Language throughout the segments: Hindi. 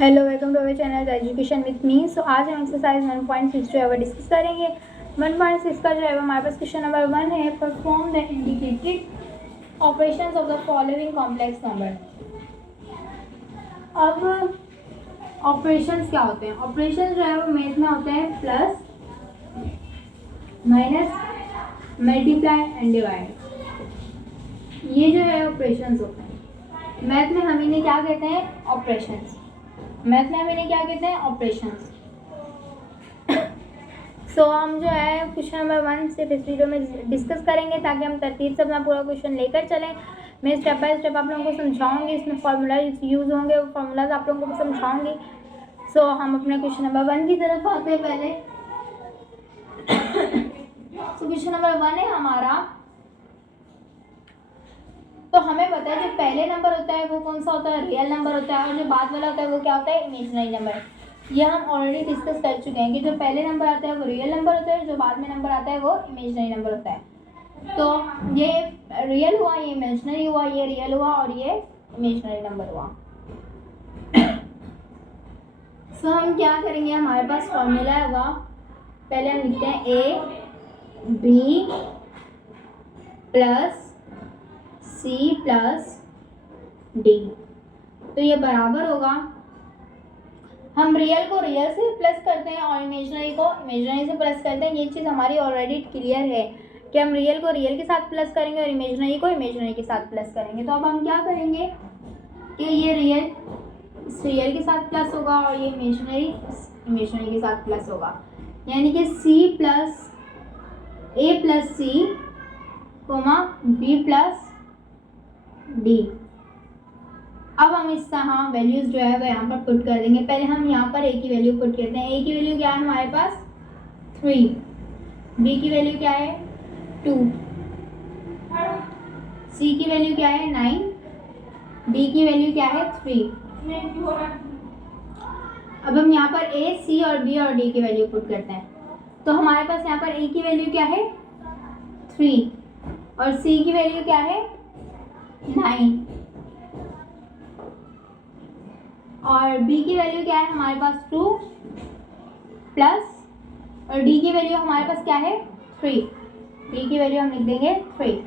Hello, welcome to our channel education with me. So आज हम एक्सरसाइज 1.6 जो है वो डिस्कस करेंगे। 1.6 का जो है वो हमारे पास क्वेश्चन नंबर 1 है, perform the indicated operations of the following complex number. अब ऑपरेशंस क्या होते हैं? ऑपरेशंस जो है वो मैथ में होते हैं plus, minus, multiply and divide. ये जो है ऑपरेशंस होते हैं। मैथ में हम इन्हें क्या कहते हैं? ऑपरेशंस। मैथ में हम इन्हें क्या कहते हैं? ऑपरेशंस। सो हम जो है क्वेश्चन नंबर 1 सिर्फ इस वीडियो में डिस्कस करेंगे ताकि हम तरतीब से अपना पूरा क्वेश्चन लेकर चलें। मैं स्टेप बाय स्टेप आप लोगों को समझाऊंगी, इसमें फार्मूला यूज़ होंगे, वो फार्मूलाज आप लोगों को समझाऊंगी। सो हम अपने क्वेश्चन नंबर 1 की तरफ आते हैं पहले। सो क्वेश्चन नंबर 1 है हमारा। तो हमें पता है जो पहले नंबर होता है वो कौन सा होता है? रियल नंबर होता है। और जो बाद वाला होता है वो क्या होता है? Imaginary number. ये हम ऑलरेडी डिस्कस कर चुके हैं कि जो पहले नंबर आता है वो रियल नंबर होता है, जो बाद में नंबर आता है वो इमेजिनरी नंबर होता है। तो ये रियल हुआ, ये इमेजिनरी हुआ, ये रियल हुआ और ये इमेजिनरी नंबर हुआ। सो हम क्या करेंगे? हमारे पास फॉर्मूला होगा, पहले हम लिखते हैं A B plus C plus D. तो ये बराबर होगा, हम रियल को रियल से प्लस करते हैं और इमेजिनरी को इमेजिनरी से प्लस करते हैं। ये चीज़ हमारी ऑलरेडी क्लियर है कि हम रियल को रियल के साथ प्लस करेंगे और इमेजिनरी को इमेजिनरी के साथ प्लस करेंगे। तो अब हम क्या करेंगे कि ये रियल इस रियल के साथ प्लस होगा और ये इमेजिनरी इमेजिनरी के साथ प्लस होगा, यानी कि सी प्लस ए plus C comma B plus D. अब हम इस तरह वैल्यूज जो है वो यहाँ पर पुट कर देंगे। पहले हम यहाँ पर ए की वैल्यू पुट करते हैं। ए की वैल्यू क्या है हमारे पास? 3। बी की वैल्यू क्या है? 2। सी की वैल्यू क्या है? 9। डी की वैल्यू क्या है? 3। अब हम यहाँ पर ए, सी और बी और डी की वैल्यू पुट करते हैं। तो हमारे पास यहाँ पर ए की वैल्यू क्या है? 3 और सी की वैल्यू क्या है? 9 और बी की वैल्यू क्या है हमारे पास? 2 प्लस और डी की वैल्यू हमारे पास क्या है? 3। डी की वैल्यू हम लिख देंगे 3।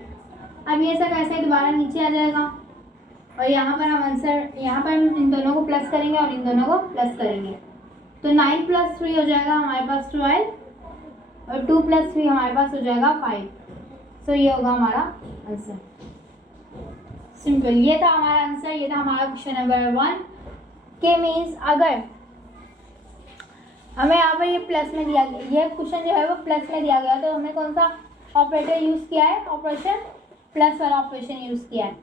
अब ये सब ऐसे दोबारा नीचे आ जाएगा और यहाँ पर हम आंसर, यहाँ पर हम इन दोनों को प्लस करेंगे और इन दोनों को प्लस करेंगे। तो 9 + 3 हो जाएगा हमारे पास 12 और 2 + 3 हमारे पास हो जाएगा 5। सो ये होगा हमारा आंसर। सिंपल, ये था हमारा आंसर, ये था हमारा क्वेश्चन नंबर 1 के। मीन्स अगर हमें यहाँ पर ये प्लस में दिया गया, ये क्वेश्चन जो है वो प्लस में दिया गया, तो हमने कौन सा ऑपरेटर यूज़ किया है? ऑपरेशन प्लस वाला ऑपरेशन यूज़ किया है।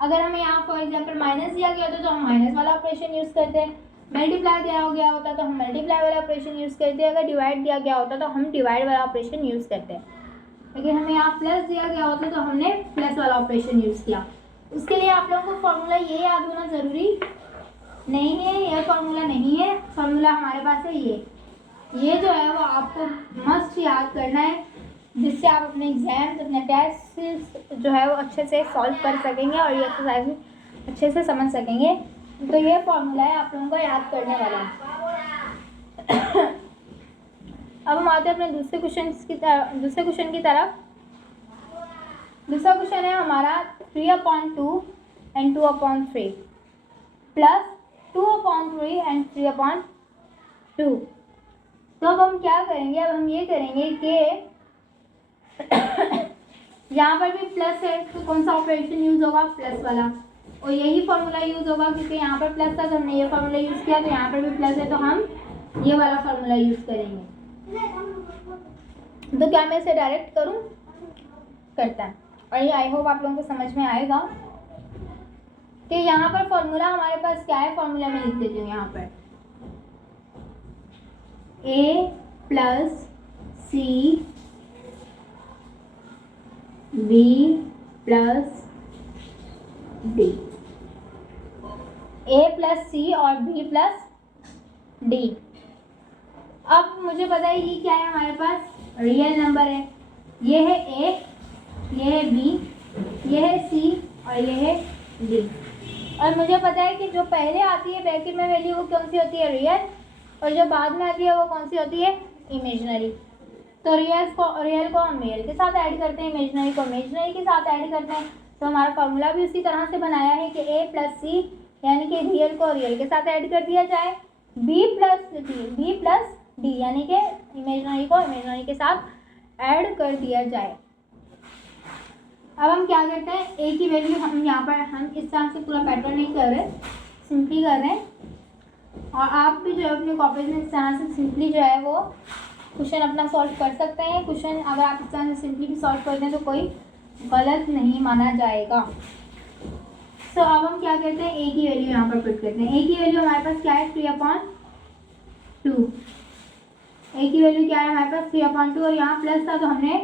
अगर हमें यहाँ फॉर एग्जांपल माइनस दिया गया होता तो हम माइनस वाला ऑपरेशन यूज़ करते हैं। मल्टीप्लाई दिया गया होता तो हम मल्टीप्लाई वाला ऑपरेशन यूज़ करते हैं। अगर डिवाइड दिया गया होता तो हम डिवाइड वाला ऑपरेशन यूज़ करते हैं। लेकिन हमें यहाँ प्लस दिया गया होता तो हमने प्लस वाला ऑपरेशन यूज़ किया। उसके लिए आप लोगों को फॉर्मूला ये याद होना ज़रूरी नहीं है, यह फार्मूला नहीं है। फार्मूला हमारे पास है ये जो है वो आपको मस्ट याद करना है, जिससे आप अपने एग्जाम्स, अपने टेस्ट जो है वो अच्छे से सॉल्व कर सकेंगे और ये एक्सरसाइज अच्छे से समझ सकेंगे। तो ये फार्मूला है आप लोगों को याद करने वाला है। अब हम आते हैं अपने दूसरे क्वेश्चन की तरफ। दूसरा क्वेश्चन है हमारा 3/2 and 2/3 प्लस 2/3 and 3/2। तो अब हम क्या करेंगे? अब हम ये करेंगे कि यहाँ पर भी प्लस है तो कौन सा ऑपरेशन यूज़ होगा? प्लस वाला। और यही फार्मूला यूज़ होगा क्योंकि यहाँ पर प्लस था तो हमने ये फार्मूला यूज़ किया, तो यहाँ पर भी प्लस है तो हम ये वाला फार्मूला यूज़ करेंगे। तो क्या मैं इसे डायरेक्ट करूँ? करता है। और ये आई होप आप लोगों को समझ में आएगा कि यहाँ पर फॉर्मूला हमारे पास क्या है। फॉर्मूला में लिख देती हूँ यहाँ पर a plus C b plus D. a plus C और b प्लस डी। अब मुझे पता है ये क्या है हमारे पास? रियल नंबर है। ये है a, ये है b, ये है c और ये है d। और मुझे पता है कि जो पहले आती है ब्रैकेट में वैल्यू वो कौन सी होती है, रियल, और जो बाद में आती है वो कौन सी होती है, इमेजिनरी। तो रियल को हम रियल के साथ ऐड करते हैं, इमेजिनरी को इमेजिनरी के साथ ऐड करते हैं। तो हमारा फॉर्मूला भी उसी तरह से बनाया है कि ए प्लस सी, यानी कि रियल को रियल के साथ ऐड कर दिया जाए, बी प्लस डी यानी कि इमेजिनरी को इमेजिनरी के साथ ऐड कर दिया जाए। अब हम क्या करते हैं, ए की वैल्यू हम यहाँ पर हम इस तरह से पूरा पैटर्न नहीं कर रहे, सिंपली कर रहे हैं। और आप भी जो है अपने कॉपीज में इस तरह से सिंपली जो है वो क्वेश्चन अपना सॉल्व कर सकते हैं। क्वेश्चन अगर आप इस तरह से सिंपली भी सॉल्व करते हैं तो कोई गलत नहीं माना जाएगा। सो अब हम क्या करते हैं, ए की वैल्यू यहाँ पर पुट करते हैं। ए की वैल्यू हमारे पास क्या है, 3/2। ए की वैल्यू क्या है हमारे पास, 3/2, और यहाँ प्लस था तो हमने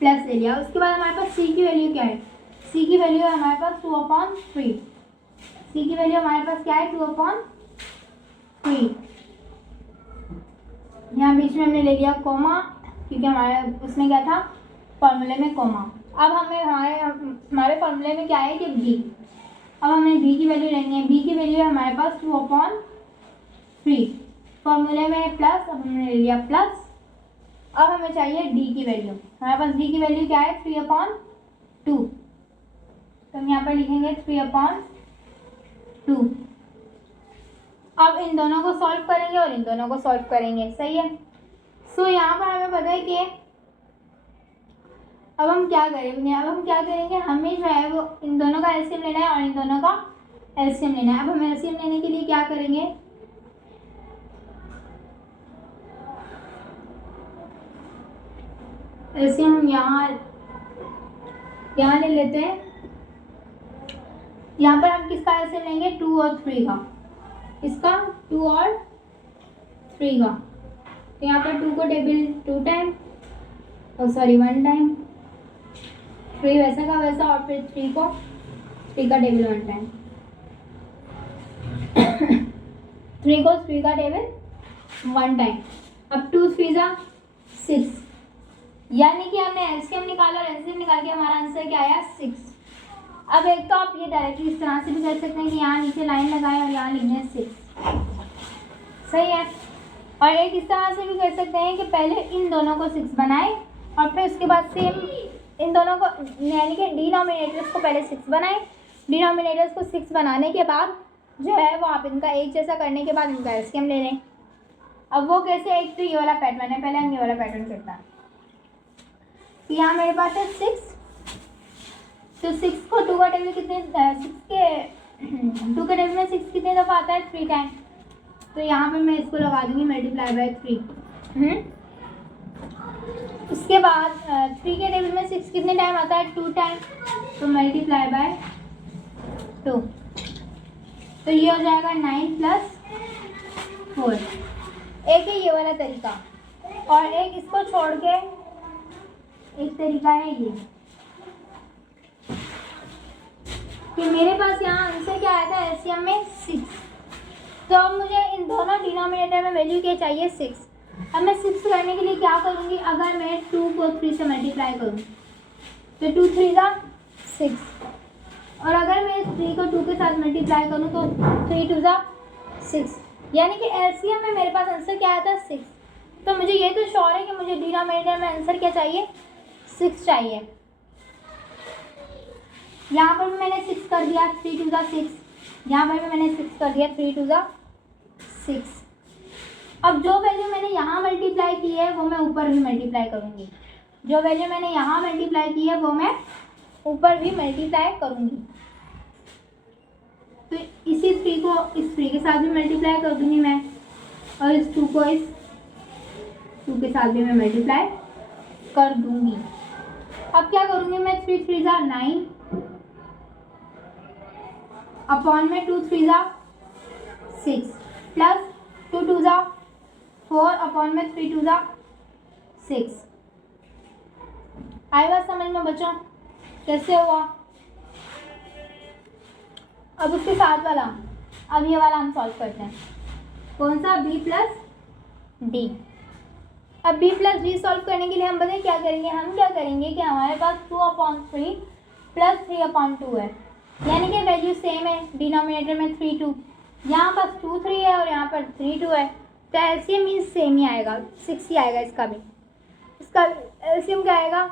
प्लस ले लिया। उसके बाद हमारे पास सी की वैल्यू क्या है, सी की वैल्यू है हमारे पास 2/3। सी की वैल्यू हमारे पास क्या है, 2/3। यहाँ बीच में हमने ले लिया कोमा, क्योंकि हमारे उसमें क्या था, फॉर्मूले में कोमा। अब हमें हमारे फॉर्मूले में क्या है कि बी, अब हमें बी की वैल्यू लेनी है। बी की वैल्यू है हमारे पास 2/3, फॉर्मूले में प्लस, अब हमने ले लिया प्लस। अब हमें चाहिए डी की वैल्यू, हमारे पास डी की वैल्यू क्या है, 3/2। तो हम यहाँ पर लिखेंगे 3/2। अब इन दोनों को सॉल्व करेंगे और इन दोनों को सॉल्व करेंगे, सही है। सो यहाँ पर हमें पता है कि अब हम क्या करेंगे, हमें जो है वो इन दोनों का एलसीएम लेना है और इन दोनों का एलसीएम लेना है। अब हम एलसीएम लेने के लिए क्या करेंगे, एलसीएम हम यहाँ ले लेते हैं। यहाँ पर हम किसका एलसीएम लेंगे, 2 और 3 का, इसका 2 और 3 का। तो यहाँ पर 2 को टेबल 1 टाइम, 3 वैसा का वैसा, और फिर 3 को 3 का टेबल 1 टाइम, 3 को 3 का टेबल 1 टाइम। अब 2 3 जा 6, यानी कि हमने एलसीएम निकाला और एलसीएम निकाल के हमारा आंसर क्या आया, 6। अब एक तो आप ये डायरेक्टली इस तरह से भी कर सकते हैं कि यहाँ नीचे लाइन लगाएं और यहाँ लिख दें 6, सही है। और एक इस तरह से भी कर सकते हैं कि पहले इन दोनों को 6 बनाएं और फिर उसके बाद सेम इन दोनों को, यानी कि डिनोमिनेटर्स को पहले 6 बनाएं, डिनोमिनेटर्स को 6 बनाने के बाद जो है वो आप इनका एक जैसा करने के बाद इनका एलसीएम ले लें। अब वो कैसे, एक तो ये वाला पैटर्न है, पहले हम ये वाला पैटर्न करते हैं। यहाँ मेरे पास है 6, तो 6 को 2 का टेबल कितने, 2 के टेबल में 6 कितने दफ़ा आता है, 3 टाइम। तो यहाँ पे मैं इसको लगा दूंगी मल्टीप्लाई बाय 3। उसके बाद 3 के टेबल में 6 कितने टाइम आता है, 2 टाइम, तो मल्टीप्लाई बाय 2। तो ये हो जाएगा 9 + 4। एक है ये वाला तरीका, और एक इसको छोड़ के एक तरीका है ये कि मेरे पास यहाँ आंसर क्या आया था एलसीएम में 6। तो अब मुझे इन दोनों डिनोमिनेटर में वैल्यू क्या चाहिए, 6। अब मैं 6 करने के लिए क्या करूँगी, अगर मैं 2 को 3 से मल्टीप्लाई करूँ तो 2 3 जा 6, और अगर मैं 3 को 2 के साथ मल्टीप्लाई करूँ तो 3 2 जा 6, यानी कि एलसीएम में मेरे पास आंसर क्या आया था, 6। तो मुझे ये तो श्योर है कि मुझे डिनोमिनेटर में आंसर क्या चाहिए, 6 चाहिए। यहाँ पर भी मैंने 6 कर दिया, 3 2 जा 6, यहाँ पर भी मैंने 6 कर दिया, 3 2 जा 6। अब जो वैल्यू मैंने यहाँ मल्टीप्लाई की है वो मैं ऊपर भी मल्टीप्लाई करूँगी, जो वैल्यू मैंने यहाँ मल्टीप्लाई की है वो मैं ऊपर भी मल्टीप्लाई करूँगी। तो इसी 3 को इस 3 के साथ भी मल्टीप्लाई कर दूँगी मैं, और इस 2 को इस 2 के साथ भी मैं मल्टीप्लाई कर दूँगी। अब क्या करूँगी मैं, 3 3 जा 9 अपॉन में 2 3 जा 6 प्लस 2 2 जा 4 अपॉन में 3 2 जा 6। आई बात समझ में बच्चों, कैसे हुआ। अब उसके साथ वाला, अब ये वाला हम सॉल्व करते हैं, कौन सा, b प्लस डी। अब b प्लस डी सॉल्व करने के लिए हम बताएं क्या करेंगे, हम क्या करेंगे कि हमारे पास 2/3 प्लस 3/2 है, यानी कि वैल्यू सेम है, डिनोमिनेटर में 3 2, यहाँ पर 2 3 है और यहाँ पर 3 2 है, तो एलसीएम मीन्स सेम ही आएगा, 6 ही आएगा इसका भी। इसका एलसीएम क्या आएगा?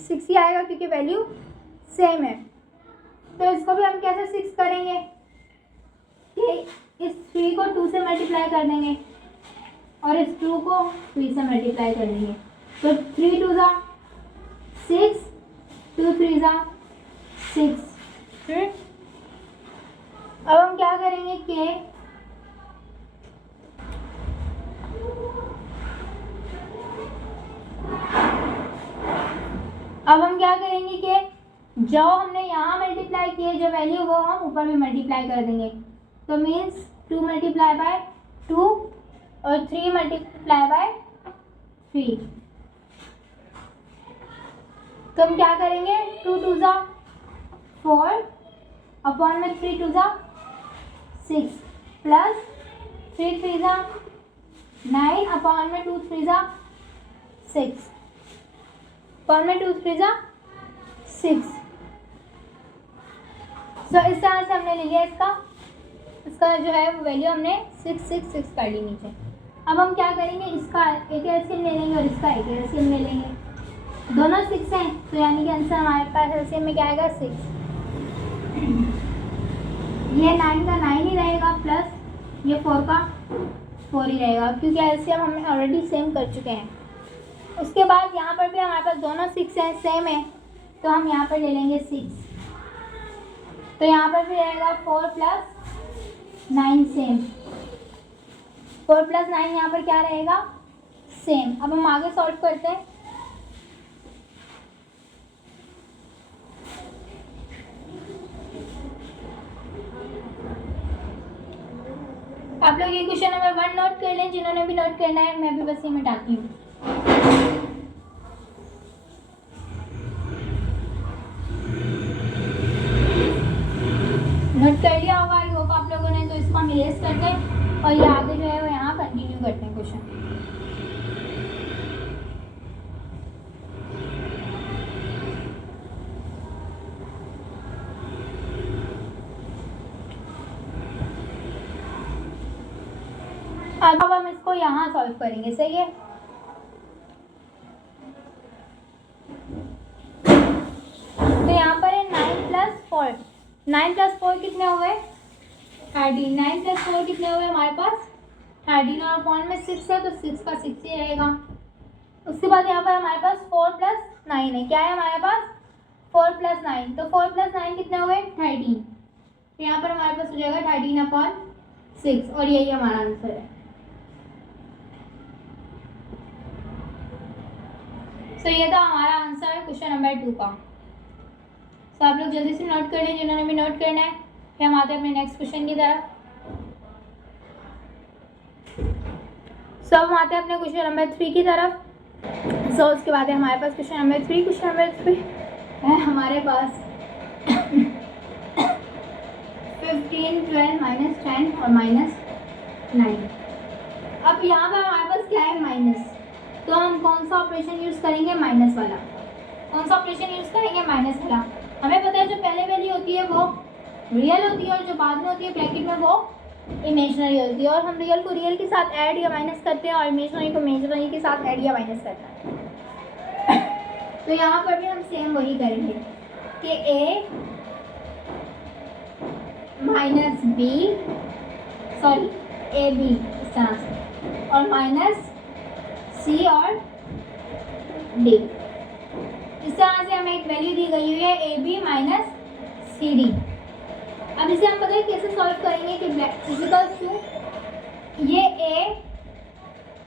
6 ही आएगा क्योंकि वैल्यू सेम है। तो इसको भी हम कैसे 6 करेंगे कि इस 3 को 2 से मल्टीप्लाई कर देंगे और इस 2 को 3 से मल्टीप्लाई कर देंगे। तो 3 2 ज़ा 6, 2 3 ज़ा 6। अब हम क्या करेंगे कि जो हमने यहाँ मल्टीप्लाई किए जो वैल्यू वो हम ऊपर भी मल्टीप्लाई कर देंगे। तो मीन्स 2 मल्टीप्लाई बाय 2 और 3 मल्टीप्लाई बाय 3। तो हम क्या करेंगे, 2 2 ज़ा 4 अपॉन में 3 2 ज़ा 6 प्लस 3 3 ज़ा 9 अपॉन में 2 3 ज़ा 6 अपॉन में 2 3 ज़ा 6। तो इस तरह से हमने ले लिया इसका जो है वो वैल्यू हमने 6 6 6 कर ली नीचे। अब हम क्या करेंगे, इसका एक एलसीएम ले लेंगे और इसका एक एलसीएम ले लेंगे। दोनों 6 हैं तो यानी कि आंसर हमारे पास एलसीएम में क्या आएगा, 6। ये 9 का 9 ही रहेगा प्लस ये 4 का 4 ही रहेगा क्योंकि एलसीएम हमने ऑलरेडी सेम कर चुके हैं। उसके बाद यहाँ पर भी हमारे पास दोनों 6 हैं, सेम है, तो हम यहाँ पर ले लेंगे 6। तो यहाँ पर भी रहेगा 4 प्लस 9 सेम, 4 प्लस 9 यहाँ पर क्या रहेगा, सेम। अब हम आगे सॉल्व करते हैं। आप लोग ये क्वेश्चन नंबर 1 नोट कर लें, जिन्होंने भी नोट करना है, मैं भी बस ये मिटाती हूँ। नोट कर लिया होगा आई होप आप लोगों ने। तो इसको हम इरेज करते हैं और ये आगे जो है वो यहाँ कंटिन्यू करते हैं क्वेश्चन। अब हम इसको यहाँ सॉल्व करेंगे, सही है। तो यहाँ पर है 9 प्लस 4, 9 प्लस 4 कितने हुए, 13। 9 प्लस 4 कितने हुए हमारे पास, 13 और अपॉन में 6 है तो 6 का 6 ही रहेगा। उसके बाद यहाँ पर हमारे पास 4 प्लस 9 है, क्या है हमारे पास, 4 प्लस 9। तो 4 प्लस 9 कितने हुए, 13। तो यहाँ पर हमारे पास हो जाएगा 13 अपॉन 6 और यही हमारा आंसर है। तो ये था हमारा आंसर क्वेश्चन नंबर 2 का। तो आप लोग जल्दी से नोट कर लें जिन्होंने भी नोट करना है। फिर हम आते हैं अपने नेक्स्ट क्वेश्चन की तरफ। सो हम आते हैं अपने क्वेश्चन नंबर 3 की तरफ। सो उसके बाद है हमारे पास क्वेश्चन नंबर 3। क्वेश्चन नंबर 3 है हमारे पास 15 12 -10 और -9। अब यहाँ पर हमारे पास क्या है, माइनस। तो हम कौन सा ऑपरेशन यूज़ करेंगे, माइनस वाला। कौन सा ऑपरेशन यूज़ करेंगे, माइनस वाला। हमें पता है जो पहले वैल्यू होती है वो रियल होती है और जो बाद में होती है ब्रैकेट में वो इमेजनरी होती है। और हम रियल को रियल के साथ ऐड या माइनस करते हैं और इमेजनरी को इमेजनरी के साथ ऐड या माइनस करते हैं। तो यहाँ पर भी हम सेम वही करेंगे कि a minus B, sorry A B इस तरह से, और माइनस सी और डी। इस तरह से हमें एक वैल्यू दी गई हुई है A B minus C D. अब इसे हम पता है कैसे सॉल्व करेंगे कि इक्वल्स टू ये ए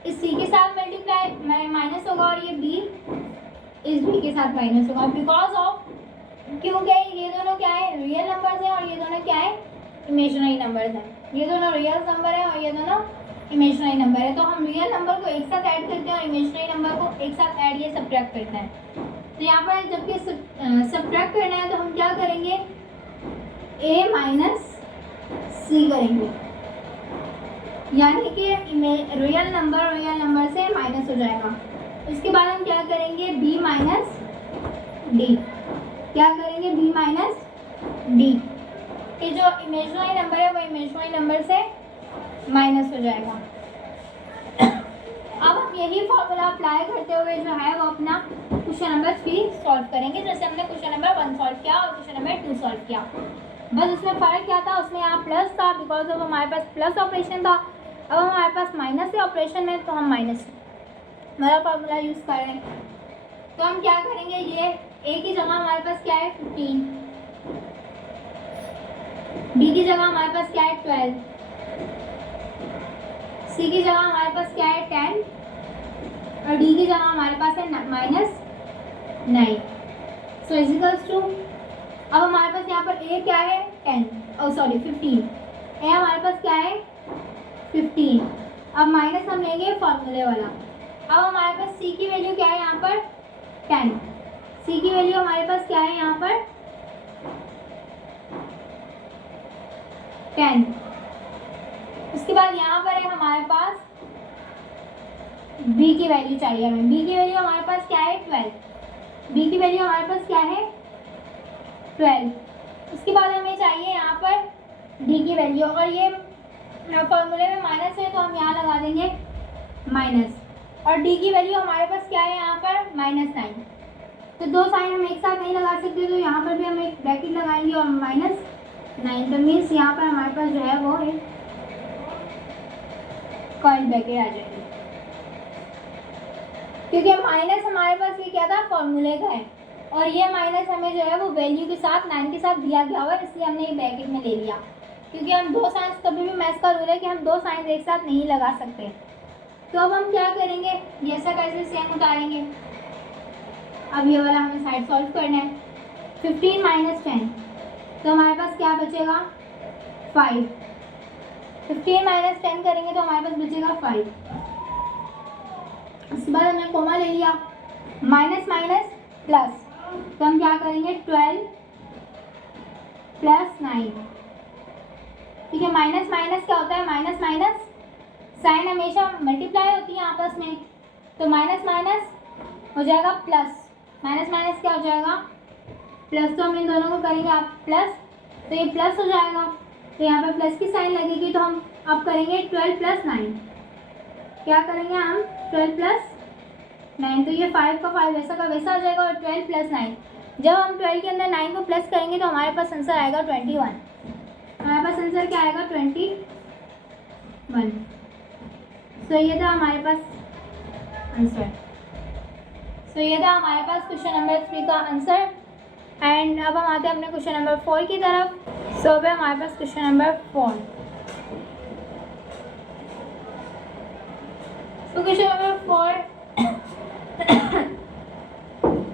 इस सी के साथ मल्टीप्लाई माइनस होगा और ये बी इस बी के साथ माइनस होगा, बिकॉज ऑफ क्योंकि ये दोनों क्या है, रियल नंबर्स हैं और ये दोनों क्या है, इमेजिनरी नंबर्स हैं। ये दोनों रियल नंबर है और ये दोनों इमेजिनरी नंबर है। तो हम रियल नंबर को एक साथ ऐड करते हैं और इमेजिनरी नंबर को एक साथ ऐड या सब्ट्रैक्ट करते हैं। तो यहाँ पर जबकि सब्ट्रैक्ट करना है तो हम क्या करेंगे, a माइनस सी करेंगे, यानी कि रियल नंबर से माइनस हो जाएगा। उसके बाद हम क्या करेंगे, b माइनस डी। क्या करेंगे, b माइनस डी कि जो इमेजिनरी नंबर है वो इमेजिनरी नंबर से माइनस हो जाएगा। अब हम यही फॉर्मूला अप्लाई करते हुए जो है वो अपना क्वेश्चन नंबर 3 सॉल्व करेंगे, जैसे हमने क्वेश्चन नंबर 1 सॉल्व किया और क्वेश्चन नंबर 2 सॉल्व किया। बस उसमें फ़र्क क्या था, उसमें यहाँ प्लस था बिकॉज ऑफ हमारे पास प्लस ऑपरेशन था। अब हमारे पास माइनस है ऑपरेशन में, तो हम माइनस हमारा फॉर्मूला यूज़ कर रहे हैं। तो हम क्या करेंगे, ये ए की जगह हमारे पास क्या है 15, बी की जगह हमारे पास क्या है 12, सी की जगह हमारे पास क्या है 10 और डी की जगह हमारे पास है -9। सो इजिकल्स टू, अब हमारे पास यहाँ पर ए क्या है 15, ए हमारे पास क्या है 15। अब माइनस हम लेंगे फॉर्मूले वाला। अब हमारे पास सी की वैल्यू क्या है यहाँ पर 10, सी की वैल्यू हमारे पास क्या है यहाँ पर 10। उसके बाद यहाँ पर है हमारे पास बी की वैल्यू चाहिए हमें, बी की वैल्यू हमारे पास क्या है 12, बी की वैल्यू हमारे पास क्या है 12। उसके बाद हमें चाहिए यहाँ पर डी की वैल्यू, और ये फॉर्मूले में माइनस है तो हम यहाँ लगा देंगे माइनस, और डी की वैल्यू हमारे पास क्या है यहाँ पर -9। तो दो साइन हम एक साथ नहीं लगा सकते, तो यहाँ पर भी हम एक ब्रैकेट लगाएंगे और -9, तो मीन्स यहाँ पर हमारे पास जो है वो एक कर्ली ब्रैकेट आ जाएगी, क्योंकि माइनस हमारे पास ये क्या था फॉर्मूले का है, और ये माइनस हमें जो है वो वैल्यू के साथ 9 के साथ दिया गया हुआ है, इसलिए हमने ये ब्रैकेट में ले लिया। क्योंकि हम दो साइंस, कभी भी मैथ्स का रूल है कि हम दो साइंस एक साथ नहीं लगा सकते। तो अब हम क्या करेंगे, जैसा कैसे सेम उतारेंगे। अब ये वाला हमें साइड सॉल्व करना है। 15 - 10, तो हमारे पास क्या बचेगा 5। 15 - 10 करेंगे तो हमारे पास बचेगा 5। उसके बाद हमने कोमा ले लिया, माइनस माइनस प्लस, तो हम क्या करेंगे 12 + 9। ठीक है, माइनस माइनस क्या होता है, माइनस माइनस साइन हमेशा मल्टीप्लाई होती है आपस में, तो माइनस माइनस हो जाएगा प्लस, माइनस माइनस क्या हो जाएगा प्लस। तो हम इन दोनों को करेंगे आप प्लस, तो ये प्लस हो जाएगा, तो यहाँ पर प्लस की साइन लगेगी, तो हम अब करेंगे 12 + 9। क्या करेंगे हम 12 + 9, तो ये 5 का 5 वैसा का वैसा आ जाएगा, और 12 + 9, जब हम 12 के अंदर 9 को प्लस करेंगे तो हमारे पास आंसर आएगा 21। हमारे पास आंसर क्या आएगा 21। सो ये था हमारे पास आंसर। सो ये था हमारे पास क्वेश्चन नंबर 3 का आंसर। एंड अब हम आते हैं अपने क्वेश्चन नंबर 4 की तरफ। सो अब हमारे पास क्वेश्चन नंबर 4। तो क्वेश्चन नंबर 4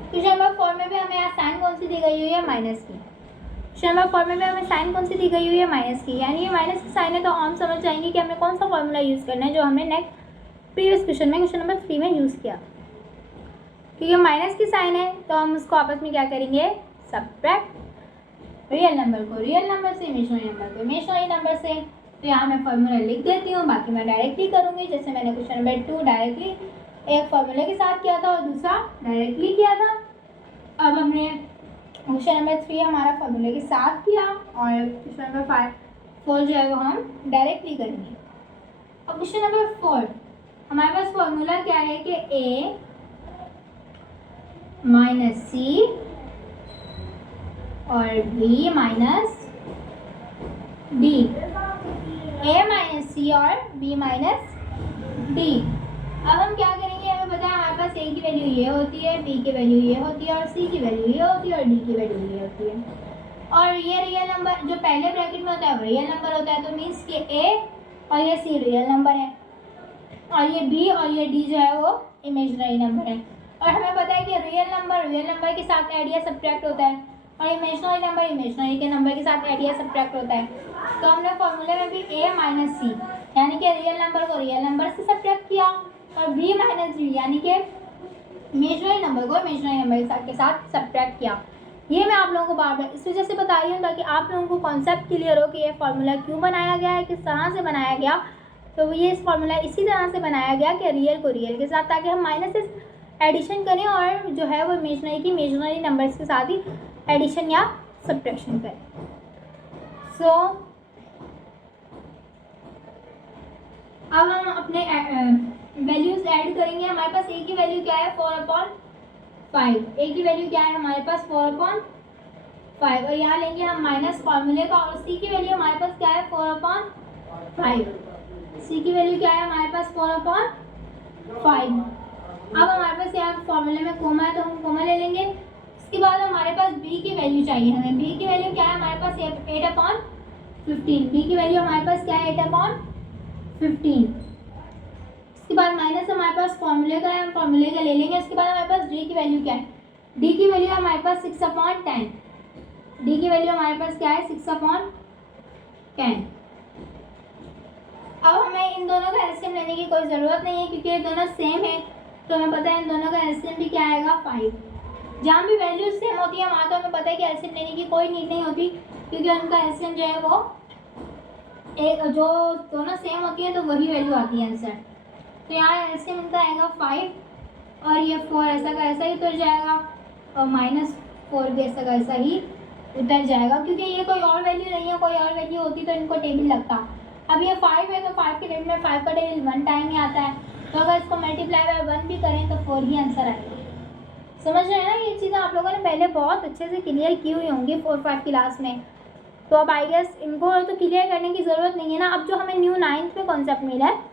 क्वेश्चन नंबर 4 में भी हमें यहाँ साइन कौन सी दी गई हुई है, माइनस की। क्वेश्चन नंबर 4 में भी हमें साइन कौन सी दी गई हुई है, माइनस की, यानी ये माइनस की साइन है, तो हम समझ जाएंगे कि हमें कौन सा फॉर्मूला यूज़ करना है जो हमने नेक्स्ट प्रीवियस क्वेश्चन में क्वेश्चन नंबर 3 में यूज़ किया। क्योंकि माइनस की साइन है तो हम उसको आपस में क्या करेंगे, सब्ट्रैक्ट रियल नंबर को रियल नंबर से, इमेजिनरी नंबर को इमेजिनरी नंबर से। तो यहाँ मैं फॉर्मूला लिख देती हूँ, बाकी मैं डायरेक्टली करूँगी, जैसे मैंने क्वेश्चन नंबर 2 डायरेक्टली एक फॉर्मूले के साथ किया था और दूसरा डायरेक्टली किया था। अब हमने क्वेश्चन नंबर 3 हमारा फॉर्मूले के साथ किया, और क्वेश्चन नंबर 4 जो है वो हम डायरेक्टली करेंगे। अब क्वेश्चन नंबर 4 हमारे पास फॉर्मूला क्या है कि a - c और b - d, a - c और b - d। अब हम क्या करेंगे, हमें पता है हमारे पास a की वैल्यू ये होती है, b की वैल्यू ये होती है, और c की वैल्यू ये होती है, और d की वैल्यू ये होती है। और ये रियल नंबर जो पहले ब्रैकेट में होता है वो रियल नंबर होता है, तो मीन्स कि a और ये c रियल नंबर है, और ये b और ये d जो है वो इमेजिनरी नंबर है। और हमें पता है कि रियल नंबर के साथ ऐड या सब्ट्रैक्ट होता है, और इमेजिनरी नंबर इमेजिनरी के नंबर के साथ ऐड या सब्ट्रैक्ट होता है। तो हमने फॉर्मूले में भी a - c यानी कि रियल नंबर को रियल नंबर से सब्ट्रैक्ट किया, और b - d यानी कि इमेजिनरी नंबर को इमेजिनरी नंबर के साथ सब्ट्रैक्ट किया। ये मैं आप लोगों को बार बार इस वजह से बता रही हूँ ताकि आप लोगों को कॉन्सेप्ट क्लियर हो कि ये फार्मूला क्यों बनाया गया है, किस तरह से बनाया गया। तो ये इस फार्मूला इसी तरह से बनाया गया कि रियल को रियल के साथ, ताकि हम माइनसेस एडिशन करें और जो है वो इमेजिनरी की इमेजिनरी नंबर्स के साथ ही एडिशन या सब्ट्रैक्शन करें। सो अब हम अपने वैल्यूज ऐड करेंगे। हमारे पास ए की वैल्यू क्या है 4/5। ए की वैल्यू क्या है हमारे पास 4/5 और यहाँ लेंगे हम माइनस फॉर्मूले का। और सी की वैल्यू हमारे पास क्या है 4/5। सी की वैल्यू क्या है हमारे पास 4/5। अब हमारे पास यहाँ फॉर्मूले में कोमा है तो हम कोमा ले लेंगे। इसके बाद हमारे पास बी की वैल्यू चाहिए हमें। बी की वैल्यू क्या है हमारे पास 8/15। बी की वैल्यू हमारे पास क्या है 8/15। इसके बाद माइनस हमारे पास फॉर्मूले का है, हम फॉर्मूले का ले लेंगे। इसके बाद हमारे पास डी की वैल्यू क्या है। डी की वैल्यू हमारे पास 6/10। डी की वैल्यू हमारे पास क्या है 6/10। अब हमें इन दोनों का एलसीएम लेने की कोई ज़रूरत नहीं है क्योंकि ये दोनों सेम है, तो हमें पता है इन दोनों का एलसीएम भी क्या आएगा 5। जहाँ भी वैल्यूज सेम होती है वहाँ तो हमें पता है कि एलसीएम लेने की कोई नीड नहीं होती क्योंकि उनका एलसीएम जो है वो एक, जो दोनों सेम होती है तो वही वैल्यू आती है आंसर। तो यहाँ एलसीएम इनका आएगा 5 और ये 4 ऐसा का ऐसा ही उतर जाएगा और -4 भी ऐसा का ऐसा ही उतर जाएगा क्योंकि ये कोई और वैल्यू नहीं है। कोई और वैल्यू होती तो इनको टेबल लगता। अब ये 5 है तो 5 के टेबल में 5 का टेबल 1 टाइम ही आता है, तो अगर इसको मल्टीप्लाई बाय 1 भी करें तो 4 ही आंसर आएगा। समझ रहे हैं ना, ये चीज़ें आप लोगों ने पहले बहुत अच्छे से क्लियर की हुई होंगी 4-5 क्लास में, तो अब आई गेस इनको तो क्लियर करने की ज़रूरत नहीं है ना। अब जो हमें न्यू 9th में कॉन्सेप्ट मिला है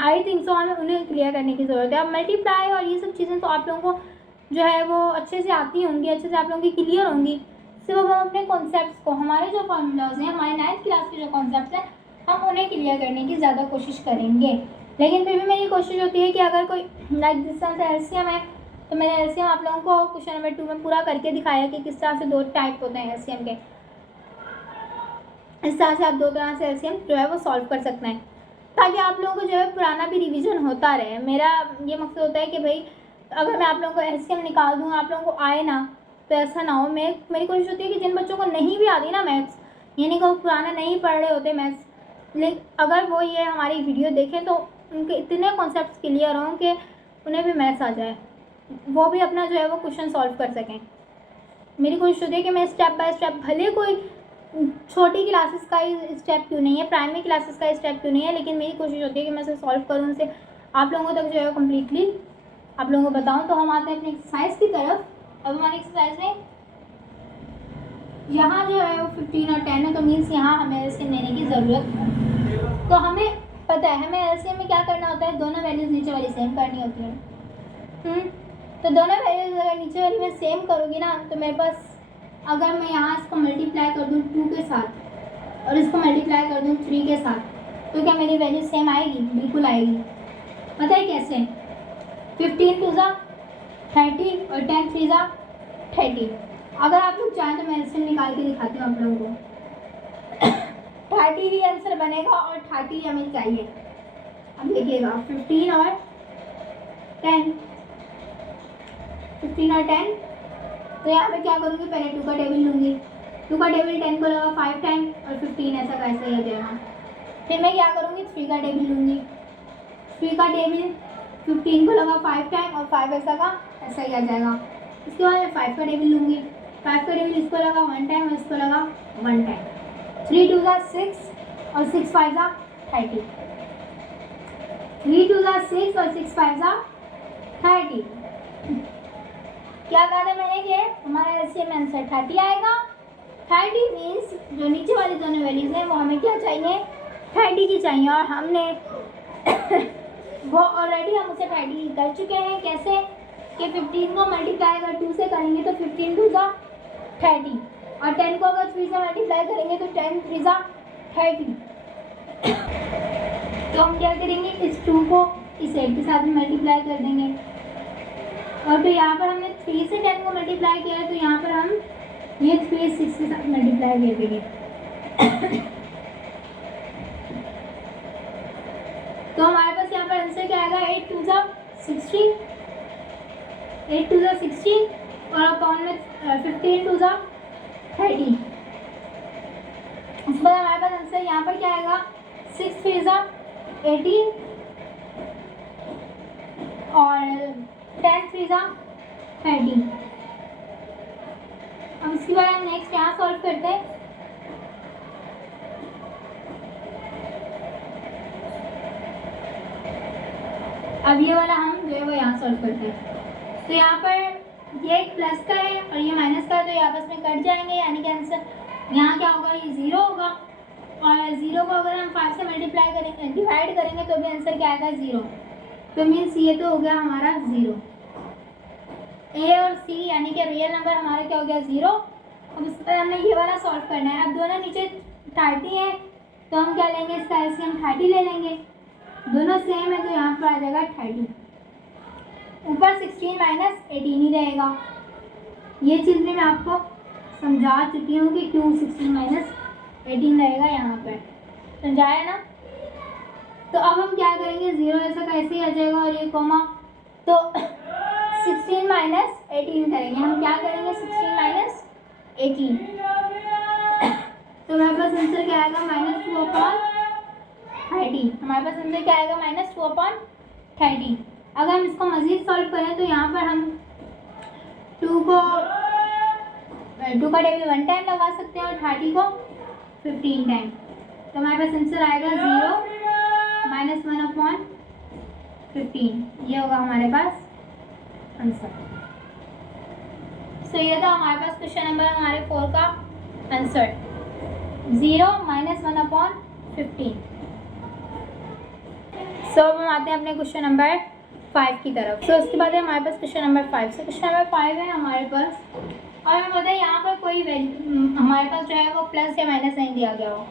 आई थिंक सो हमें उन्हें क्लियर करने की ज़रूरत है। अब मल्टीप्लाई और ये सब चीज़ें तो आप लोगों को जो है वो अच्छे से आती होंगी, अच्छे से आप लोगों की क्लियर होंगी। सिर्फ हम अपने कॉन्सेप्ट्स को, हमारे जो फॉर्मूलाज हैं, हमारे 9th क्लास के जो कॉन्सेप्ट्स हैं, हम उन्हें क्लियर करने की ज़्यादा कोशिश करेंगे। लेकिन फिर भी मेरी कोशिश होती है कि अगर कोई लाइक जिस तरह से एलसीएम है तो मैंने एलसीएम आप लोगों को क्वेश्चन नंबर 2 में पूरा करके दिखाया कि किस तरह से 2 टाइप होते हैं एलसीएम के। इस तरह से आप 2 तरह से एलसीएम जो है वो सॉल्व कर सकते हैं ताकि आप लोगों को जो है पुराना भी रिवीजन होता रहे। मेरा ये मकसद होता है कि भाई अगर मैं आप लोगों को एलसीएम निकाल दूँ आप लोगों को आए ना तो ऐसा ना हो। मेरी कोशिश होती है कि जिन बच्चों को नहीं भी आती ना मैथ्स, यानी कि वो पुराना नहीं पढ़ रहे होते मैथ्स, लेकिन अगर वो ये हमारी वीडियो देखें तो उनके इतने कॉन्सेप्ट्स क्लियर हों कि उन्हें भी मैथ्स आ जाए, वो भी अपना जो है वो क्वेश्चन सॉल्व कर सकें। मेरी कोशिश होती है कि मैं स्टेप बाय स्टेप, भले कोई छोटी क्लासेस का ही स्टेप क्यों नहीं है, प्राइमरी क्लासेस का स्टेप क्यों नहीं है, लेकिन मेरी कोशिश होती है कि मैं उसे सॉल्व करूँ, उसे आप लोगों तक जो है कम्प्लीटली आप लोगों को बताऊँ। तो हम आते हैं अपनी एक्सरसाइज की तरफ। अब हमारी एक्सरसाइज में यहाँ जो है वो 15 और 10 है, तो मीन्स यहाँ हमें एलसीएम लेने की ज़रूरत है। तो हमें पता है हमें एलसीएम में क्या करना होता है, दोनों वैल्यूज़ नीचे वाली सेम करनी होती है। तो दोनों वैल्यूज़ अगर नीचे वाली में सेम करूँगी ना तो मेरे पास, अगर मैं यहाँ इसको मल्टीप्लाई कर दूँ 2 के साथ और इसको मल्टीप्लाई कर दूँ 3 के साथ, तो क्या मेरी वैल्यू सेम आएगी? बिल्कुल आएगी। पता है कैसे? 15 2 ज़ा 30 और 10 3 ज़ा 30। अगर आप लोग चाहें तो मैं एलसीएम निकाल के दिखाती हूँ आप लोगों को। 30 ही आंसर बनेगा और 30 हमें चाहिए। अब देखिएगा 15 और 10, 15 और 10, तो यहाँ पे क्या करूँगी, पहले 2 का टेबल लूँगी। 2 का टेबल 10 को लगा 5 टाइम और 15 ऐसा का ऐसा ही आ जाएगा। फिर मैं क्या करूँगी, 3 का टेबल लूँगी। 3 का टेबल 15 को लगा 5 टाइम और 5 ऐसा का ऐसा ही आ जाएगा। इसके बाद मैं 5 का टेबल लूँगी। 5 का टेबल इसको लगा 1 टाइम और इसको लगा 1 टाइम। 3 2 ज़ा 6 और 6 5 ज़ा 30। 3 2 ज़ा 6 और 6 5 ज़ा 30। क्या कहा था मैंने कि हमारा एलसीएम आंसर 30 आएगा। 30 मीन्स जो नीचे वाली दोनों वैल्यूज हैं वो हमें क्या चाहिए, 30 की चाहिए, और हमने वो ऑलरेडी हम उसे 30 कर चुके हैं। कैसे कि 15 को मल्टीप्लाई अगर 2 से करेंगे तो 15 2 ज़ा 30 और 10 को अगर 3 से मल्टीप्लाई करेंगे तो 10 3 ज़ा 30। तो हम क्या करेंगे, इस 2 को इस 8 के साथ में मल्टीप्लाई कर देंगे और फिर यहाँ पर हमने 3 से 10 को मल्टीप्लाई किया है तो यहाँ पर हम ये 3 6 के साथ मल्टीप्लाई कर देंगे। तो हमारे पास यहाँ पर आंसर क्या आएगा, 8 2 ज़ा 16, 8 2 ज़ा 16 और अपॉन में 15 2 ज़ा 30। उसके बाद हमारे पास आंसर यहाँ पर क्या आएगा, 6 3 ज़ा 18 और 10 3 ज़ा 30। अब उसके बाद हम नेक्स्ट यहाँ सॉल्व करते हैं। अब ये वाला हम जो है वो यहाँ सॉल्व करते हैं। तो यहाँ पर ये एक प्लस का है और ये माइनस का है, तो ये आपस में कट जाएंगे, यानी कि आंसर यहाँ क्या होगा, ये 0 होगा। और 0 को अगर हम 5 से मल्टीप्लाई करेंगे, डिवाइड करेंगे, तो भी आंसर क्या आएगा, 0। तो मीन्स ये तो हो गया हमारा 0। ए और सी यानी कि रियल नंबर हमारा क्या हो गया, 0। अब उस पर हमने ये वाला सॉल्व करना है। अब दोनों नीचे 30 है, तो हम क्या लेंगे, इसका एलसीएम 30 ले लेंगे। दोनों सेम है, तो यहाँ पर आ जाएगा 30। ऊपर 16 माइनस 18 ही रहेगा। ये चीज़ भी मैं आपको समझा चुकी हूँ कि क्यों 16 माइनस 18 रहेगा यहाँ पर, समझाया ना। तो अब हम क्या करेंगे, 0 ऐसा कैसे ही आ जाएगा और ये कोमा, तो 16 माइनस 18 करेंगे। हम क्या करेंगे, 16 माइनस 18, तो हमारे पास आंसर क्या आएगा, -2/30। हमारे पास आंसर क्या आएगा, -2/30। अगर हम इसको मज़ीद सॉल्व करें तो यहाँ पर हम 2 का टेबल 1 टाइम लगा सकते हैं और 30 को 15 टाइम। तो हमारे पास आंसर आएगा 0 - 1/15। ये होगा हमारे पास आंसर। सो ये था हमारे पास क्वेश्चन नंबर हमारे 4 का आंसर, 0 - 1/15। सो अब हम आते हैं अपने क्वेश्चन नंबर 5 की तरफ। सो उसके बाद है हमारे पास question number 5। So question number 5 है हमारे पास, और हमें पता है यहाँ पर कोई वैल्यू हमारे पास जो है वो प्लस या माइनस नहीं दिया गया हो।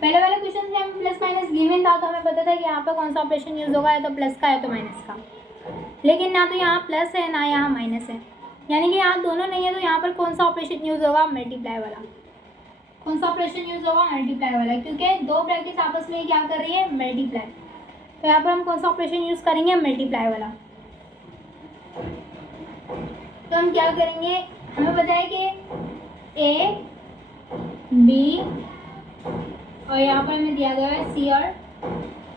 पहले वाले क्वेश्चन में हमें प्लस माइनस गिवन था, तो हमें पता था कि यहाँ पर कौन सा ऑपरेशन यूज़ होगा, या तो प्लस का या तो माइनस का। लेकिन ना तो यहाँ प्लस है ना यहाँ माइनस है, यानी कि यहाँ दोनों नहीं है। तो यहाँ पर कौन सा ऑपरेशन यूज़ होगा, मल्टीप्लाई वाला। कौन सा ऑपरेशन यूज़ होगा, मल्टीप्लाई वाला, क्योंकि दो ब्रैकेट्स आपस में क्या कर रही है, मल्टीप्लाई। तो यहाँ पर हम कौन सा ऑपरेशन यूज़ करेंगे, मल्टीप्लाई वाला। तो हम क्या करेंगे, हमें पता है कि ए बी और यहाँ पर हमें दिया गया है सी और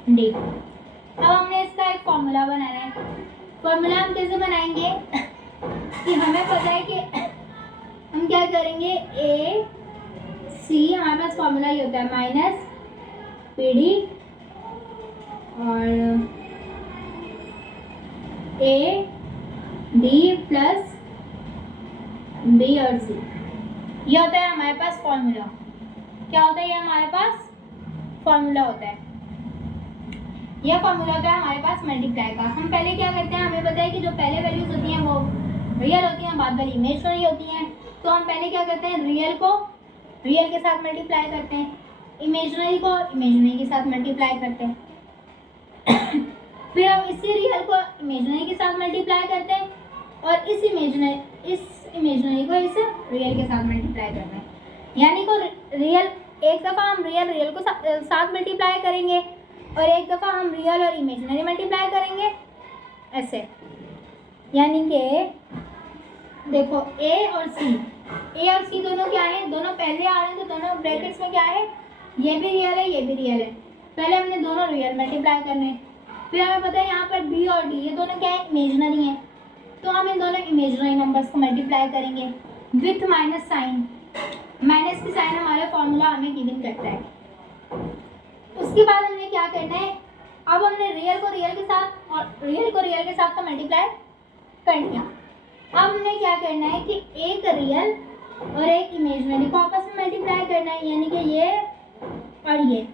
डी। अब हमने इसका एक फॉर्मूला बनाना है। फॉर्मूला हम कैसे बनाएंगे कि हमें पता है कि हम क्या करेंगे, ए सी, हमारे पास फॉर्मूला ये होता है माइनस पी डी और ए डी प्लस बी और सी। ये होता है हमारे पास फॉर्मूला। क्या होता है, ये हमारे पास फॉर्मूला होता है। यह फॉर्मूला होता है हमारे पास मल्टीप्लाई का। हम पहले क्या करते हैं, हमें पता है कि जो पहले वैल्यूज होती हैं वो रियल होती हैं, बाद वाली इमेजिनरी होती हैं। तो हम पहले क्या करते हैं, रियल को रियल के साथ मल्टीप्लाई करते हैं, इमेजिनरी को इमेजिनरी के साथ मल्टीप्लाई करते हैं। फिर हम इसी रियल को इमेजिनरी के साथ मल्टीप्लाई करते हैं और इस इमेजिनरी को इस रियल के साथ मल्टीप्लाई करते हैं। यानी को रियल, एक दफ़ा हम रियल को साथ मल्टीप्लाई करेंगे और एक दफ़ा हम रियल और इमेजिनरी मल्टीप्लाई करेंगे, ऐसे। यानी कि देखो ए और सी दोनों क्या है, दोनों पहले आ रहे हैं, तो दोनों ब्रैकेट्स में क्या है, ये भी रियल है, ये भी रियल है। पहले हमने दोनों रियल मल्टीप्लाई करने हैं। फिर हमें पता है यहाँ पर बी और डी, ये दोनों क्या है, इमेजिनरी है। तो हम इन दोनों इमेजिनरी नंबर्स को मल्टीप्लाई करेंगे विथ माइनस साइन। माइनस की साइन हमारा फॉर्मूला हमें गिवन करता है। उसके बाद हमने क्या करना है, अब हमने रियल को रियल के साथ और रियल को रियल के साथ तो मल्टीप्लाई कर लिया। अब हमने क्या करना है कि एक रियल और एक इमेजिनरी को आपस में मल्टीप्लाई करना है, यानी कि ये और ये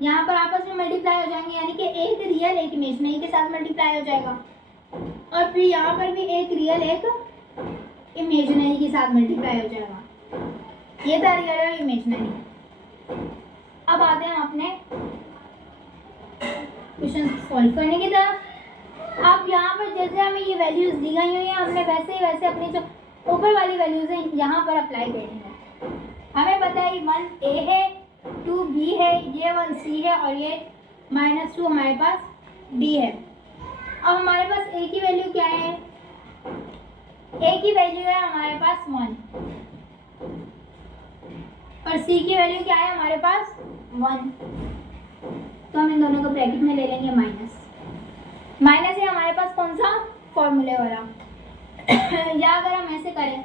यहाँ पर आपस में मल्टीप्लाई हो जाएंगे, यानी कि एक रियल एक इमेजिनरी के साथ मल्टीप्लाई हो जाएगा। और फिर यहाँ पर भी एक रियल एक इमेजिनरी के साथ मल्टीप्लाई हो जाएगा। ये था रियल और इमेजिनरी। अब आते हैं अपने क्वेश्चन सॉल्व करने की तरफ। अब यहाँ पर जैसे हमें ये वैल्यूज दी गई हुई हैं, हमने वैसे ही वैसे अपनी जो ऊपर वाली वैल्यूज हैं यहाँ पर अप्लाई करनी है। हमें पता है 1 ए है, 2 बी है, ये 1 सी है और ये -2 हमारे पास डी है। अब हमारे पास ए की वैल्यू क्या है, ए की वैल्यू है हमारे पास 1 और सी की वैल्यू क्या है हमारे पास 1। तो हम इन दोनों को ब्रैकेट में ले लेंगे माइनस है हमारे पास कौन सा, फॉर्मूले वाला। या अगर हम ऐसे करें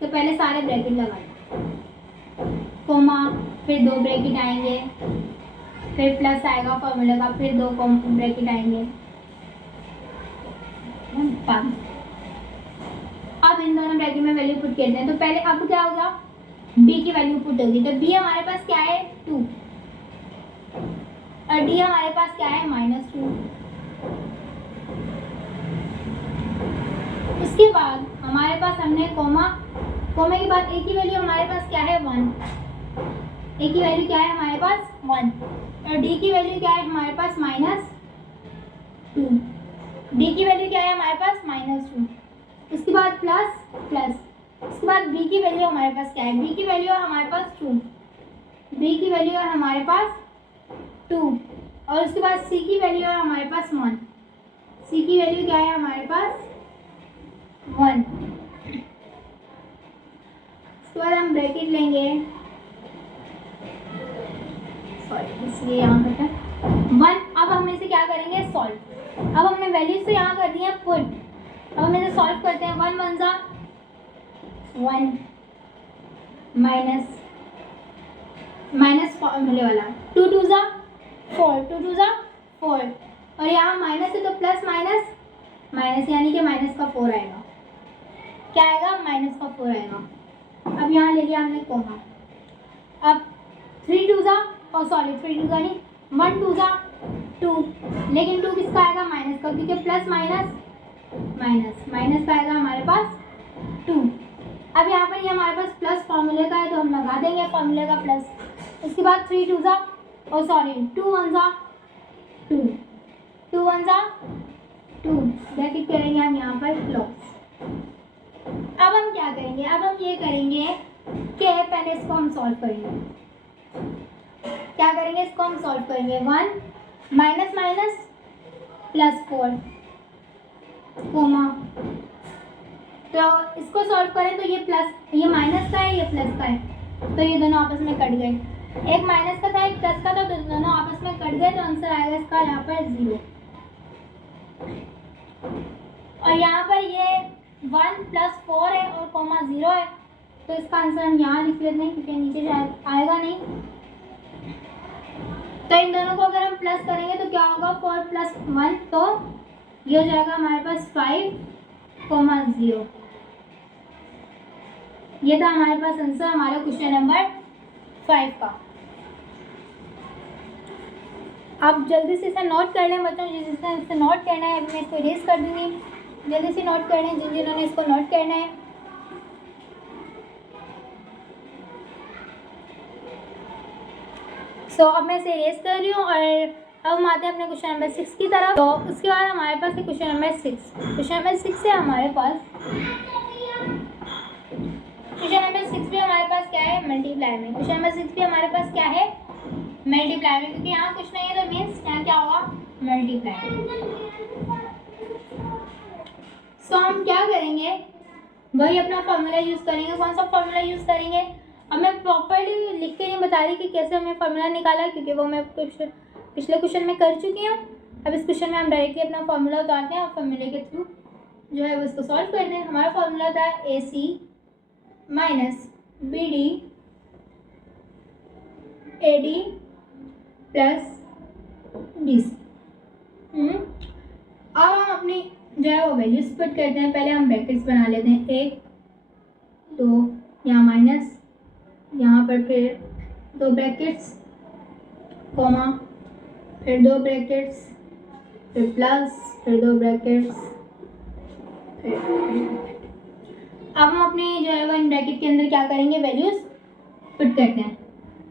तो पहले सारे ब्रैकेट लगाए, कोमा, फिर 2 ब्रैकेट आएंगे, फिर प्लस आएगा फॉर्मूले का, फिर 2 ब्रैकेट आएंगे। अब इन दोनों ब्रैकेट में वैल्यू पुट करते हैं। तो पहले अब क्या होगा, b की वैल्यू पुट होगी। तो b हमारे पास क्या है 2 और d हमारे पास क्या है -2। उसके बाद हमारे पास हमने कोमा के बाद a की वैल्यू हमारे पास क्या है 1, a की वैल्यू क्या है हमारे पास 1 और d की वैल्यू क्या है हमारे पास -2, d की वैल्यू क्या है हमारे पास -2। उसके बाद प्लस उसके बाद b की वैल्यू हमारे पास क्या है, b की वैल्यू है हमारे पास 2, b की वैल्यू है हमारे पास 2 और उसके बाद c की वैल्यू है हमारे पास 1, c की वैल्यू क्या है हमारे पास 1। उसके बाद हम ब्रैकेट लेंगे, सॉरी इसलिए यहाँ पर 1। अब हम इसे क्या करेंगे सॉल्व। अब हमने वैल्यूज तो यहाँ कर दी है पुट, अब हम इसे सॉल्व करते हैं। 1 1 जा 1 माइनस फॉर्मूले वाला, 2 2 जा 4, 2 2 जा 4 और यहाँ माइनस है तो प्लस माइनस माइनस यानी कि माइनस का 4 आएगा। क्या आएगा माइनस का 4 आएगा। अब यहाँ ले लिया हमने कोमा। अब 3 2 जा सॉरी 3 2 जा नहीं 1 2 जा 2, लेकिन 2 किसका आएगा माइनस का, क्योंकि प्लस माइनस माइनस का आएगा हमारे पास 2। अब यहाँ पर ये हमारे पास प्लस फॉर्मूले का है तो हम लगा देंगे फॉर्मूले का प्लस। उसके बाद 3 2 जा 2 1 जा 2, 2 1 जा 2 ब्रैकेट करेंगे हम यहाँ पर क्लोज। अब हम क्या करेंगे, अब हम ये करेंगे कि पहले इसको हम सॉल्व करेंगे। क्या करेंगे, इसको हम सॉल्व करेंगे। 1 माइनस माइनस प्लस 4 कोमा, तो इसको सॉल्व करें तो ये प्लस, ये माइनस का है, ये प्लस का है, तो ये दोनों आपस में कट गए। एक माइनस का था एक प्लस का था तो दोनों आपस में कट गए, तो आंसर आएगा इसका यहाँ पर 0। और यहाँ पर ये 1 + 4 है और कोमा 0 है, तो इसका आंसर हम यहाँ लिख लेते हैं क्योंकि नीचे शायद आएगा नहीं। तो इन दोनों को अगर हम प्लस करेंगे तो क्या होगा 4 + 1, तो ये हो जाएगा हमारे पास 5 कोमा 0। ये था हमारे पास आंसर हमारे क्वेश्चन नंबर 5 का। आप जल्दी से इसे नोट कर लें बच्चों, जिसने इसे नोट करना है। अभी मैं इसको इरेज कर दूँगी, जल्दी से नोट कर लें जिन्होंने इसको नोट करना है। अब मैं इसे इरेज कर रही हूँ और अब हम आते हैं अपने क्वेश्चन नंबर 6 की तरफ। तो उसके बाद हमारे पास है क्वेश्चन नंबर 6। क्वेश्चन नंबर 6 है हमारे पास, क्वेश्चन नंबर 6 भी हमारे पास क्या है मल्टीप्लाई में। क्वेश्चन नंबर 6 भी हमारे पास क्या है मल्टीप्लाई में, क्योंकि यहाँ कुछ नहीं है तो मीन्स यहाँ क्या होगा मल्टीप्लाई। हम क्या करेंगे, वही अपना फॉर्मूला यूज़ करेंगे। कौन सा फॉर्मूला यूज़ करेंगे, अब मैं प्रॉपर्ली लिख के नहीं बता रही कि कैसे हमने फार्मूला निकाला, क्योंकि वो मैं पिछले क्वेश्चन में कर चुकी हूँ। अब इस क्वेश्चन में हम डायरेक्टली अपना फार्मूला उतारते हैं और फार्मूले के थ्रू जो है वो इसको सॉल्व करते हैं। हमारा फार्मूला था AC - BD AD + BC। अब हम अपनी जो है वो वैल्यूज पुट करते हैं। पहले हम ब्रैकेट्स बना लेते हैं, 1 2 यहाँ माइनस, यहाँ पर फिर 2 ब्रैकेट्स कोमा, फिर 2 ब्रैकेट्स, फिर प्लस, फिर 2 ब्रैकेट्स, फिर अब हम अपनी जो है वो इन ब्रैकेट के अंदर क्या करेंगे वैल्यूज पुट करते हैं।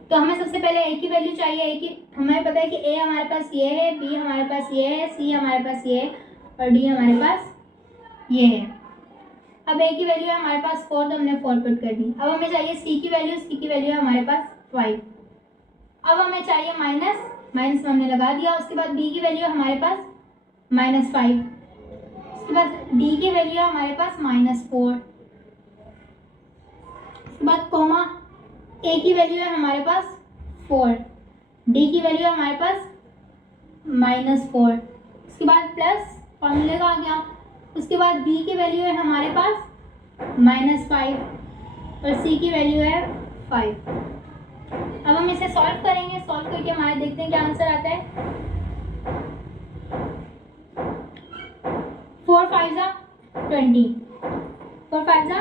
तो हमें सबसे पहले ए की वैल्यू चाहिए। ए की हमें पता है कि ए हमारे पास ये है, बी हमारे पास ये है, सी हमारे पास ये है और डी हमारे पास ये है। अब ए की वैल्यू है हमारे पास 4, तो हमने 4 पुट कर दी। अब हमें चाहिए सी की वैल्यू, सी की वैल्यू है हमारे पास 5। अब हमें चाहिए माइनस हमने लगा दिया। उसके बाद बी की वैल्यू हमारे पास -5, उसके बाद डी की वैल्यू है हमारे पास -4, उसके बाद कोमा, ए की वैल्यू है हमारे पास 4, डी की वैल्यू है हमारे पास -4, उसके बाद प्लस फॉर्मूले का आ गया। उसके बाद बी की वैल्यू है हमारे पास -5, और c की वैल्यू है 5। अब हम इसे सॉल्व करेंगे, सॉल्व करके हमारे देखते हैं क्या आंसर आता है। 4 5 20, 4 5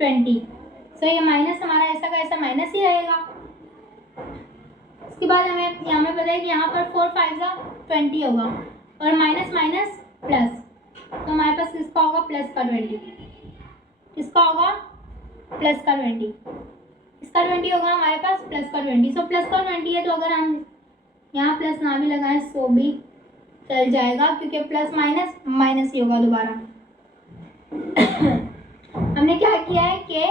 20। सो ये माइनस हमारा ऐसा का ऐसा माइनस ही रहेगा। उसके बाद हमें पता है कि यहाँ पर 4 5 20 होगा और माइनस माइनस प्लस, तो हमारे पास किसका होगा प्लस का 20, किसका होगा प्लस का 20, इसका 20 होगा हमारे पास प्लस का 20। सो प्लस का 20 है तो अगर हम यहाँ प्लस ना भी लगाएं सो भी चल जाएगा, क्योंकि प्लस माइनस माइनस ही होगा दोबारा। हमने क्या किया है कि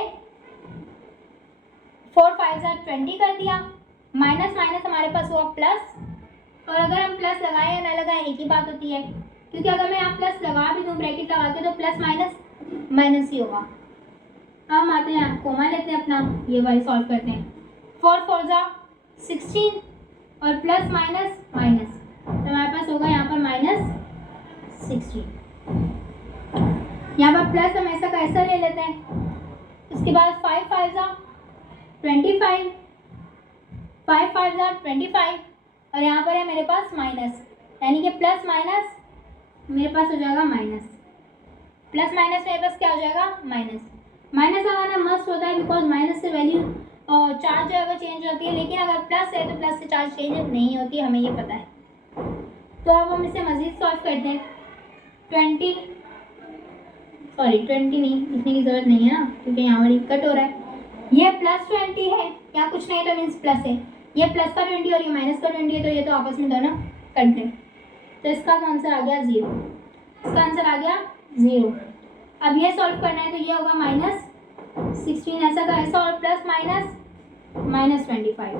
4 5 20 कर दिया, माइनस माइनस हमारे पास हुआ प्लस, और अगर हम प्लस लगाएं या ना लगाएं एक ही बात होती है, क्योंकि अगर मैं यहाँ प्लस लगा भी दूँ ब्रैकेट लगा के तो प्लस माइनस माइनस ही होगा। अब हम आते हैं कोमा लेते हैं अपना, ये वाली सॉल्व करते हैं। 4 4 16 और प्लस माइनस माइनस, तो हमारे पास होगा यहाँ पर माइनस 16। यहाँ पर प्लस हम ऐसा का ऐसा ले लेते हैं। उसके बाद 5 5 25, 5 5 25, और यहाँ पर है मेरे पास माइनस, यानी कि प्लस माइनस मेरे पास हो जाएगा माइनस, प्लस माइनस मेरे पास क्या हो जाएगा माइनस। माइनस लगाना मस्ट होता है बिकॉज माइनस से वैल्यू चार्ज जो है वो चेंज होती है, लेकिन अगर प्लस है तो प्लस से चार्ज चेंज नहीं होती, हमें ये पता है। तो अब हम इसे मज़ीद सॉल्व करते हैं। 20 नहीं, लिखने की ज़रूरत नहीं है ना, क्योंकि यहाँ पर कट हो रहा है। ये प्लस 20 है, यहाँ कुछ नहीं तो मीन्स प्लस है, ये प्लस का 20 और ये माइनस का 20 है, तो ये तो आपस में दोनों कट गए, तो इसका आंसर आ गया 0, इसका आंसर आ गया 0। अब ये सॉल्व करना है तो ये होगा माइनस 16 ऐसा का ऐसा और plus minus minus 25,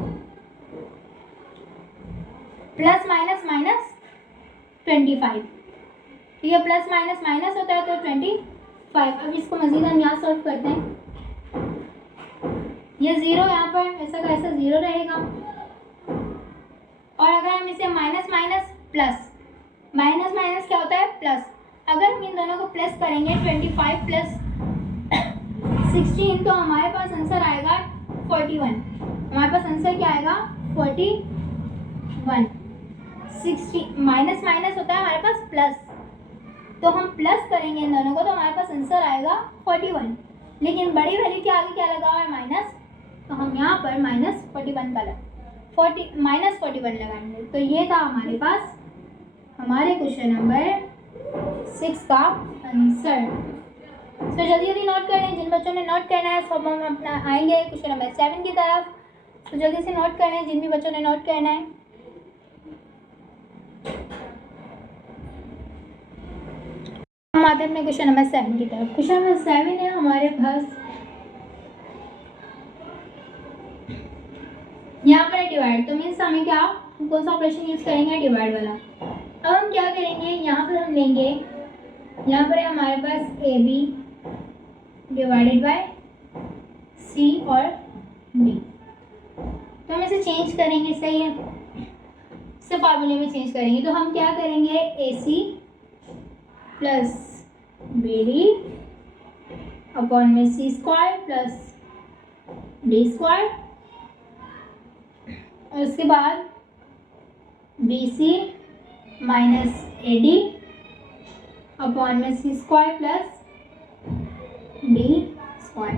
plus minus minus 25, तो ये प्लस माइनस माइनस होता है तो 25। अब इसको मजीद हम यहाँ सॉल्व करते हैं। ये 0 यहाँ पर ऐसा का ऐसा 0 रहेगा, और अगर हम इसे minus minus plus, minus minus क्या होता है प्लस, अगर हम इन दोनों को प्लस करेंगे 25 प्लस 16 तो हमारे पास आंसर आएगा 41। हमारे पास आंसर क्या आएगा 41। 60 माइनस माइनस होता है हमारे पास प्लस, तो हम प्लस करेंगे इन दोनों को तो हमारे पास आंसर आएगा 41, लेकिन बड़ी वैल्यू के आगे क्या लगा हुआ है माइनस, तो हम यहाँ पर माइनस 41 का माइनस 41 लगाएंगे। तो ये था हमारे पास हमारे क्वेश्चन नंबर 6 का आंसर। तो जल्दी जल्दी नोट कर लें, जिन बच्चों ने नोट करना है सब हम अपना आएंगे क्वेश्चन नंबर 7 की तरफ, तो जल्दी से नोट कर लें जिन भी बच्चों ने नोट करना है। हम आते हैं अपने क्वेश्चन नंबर 7 की तरफ। क्वेश्चन नंबर 7 है हमारे पास, यहाँ पर डिवाइड, तो मीन्स हमें क्या कौन सा ऑपरेशन यूज करेंगे डिवाइड वाला। अब हम क्या करेंगे, यहाँ पर हम लेंगे, यहाँ पर है हमारे पास AB डिवाइडेड बाय C और B, तो हम इसे चेंज करेंगे, सही है, इसे फार्मूले में चेंज करेंगे। तो हम क्या करेंगे AC प्लस BD अपॉन में C square plus D square, और उसके बाद BC माइनस AD अपॉन में C square plus D square.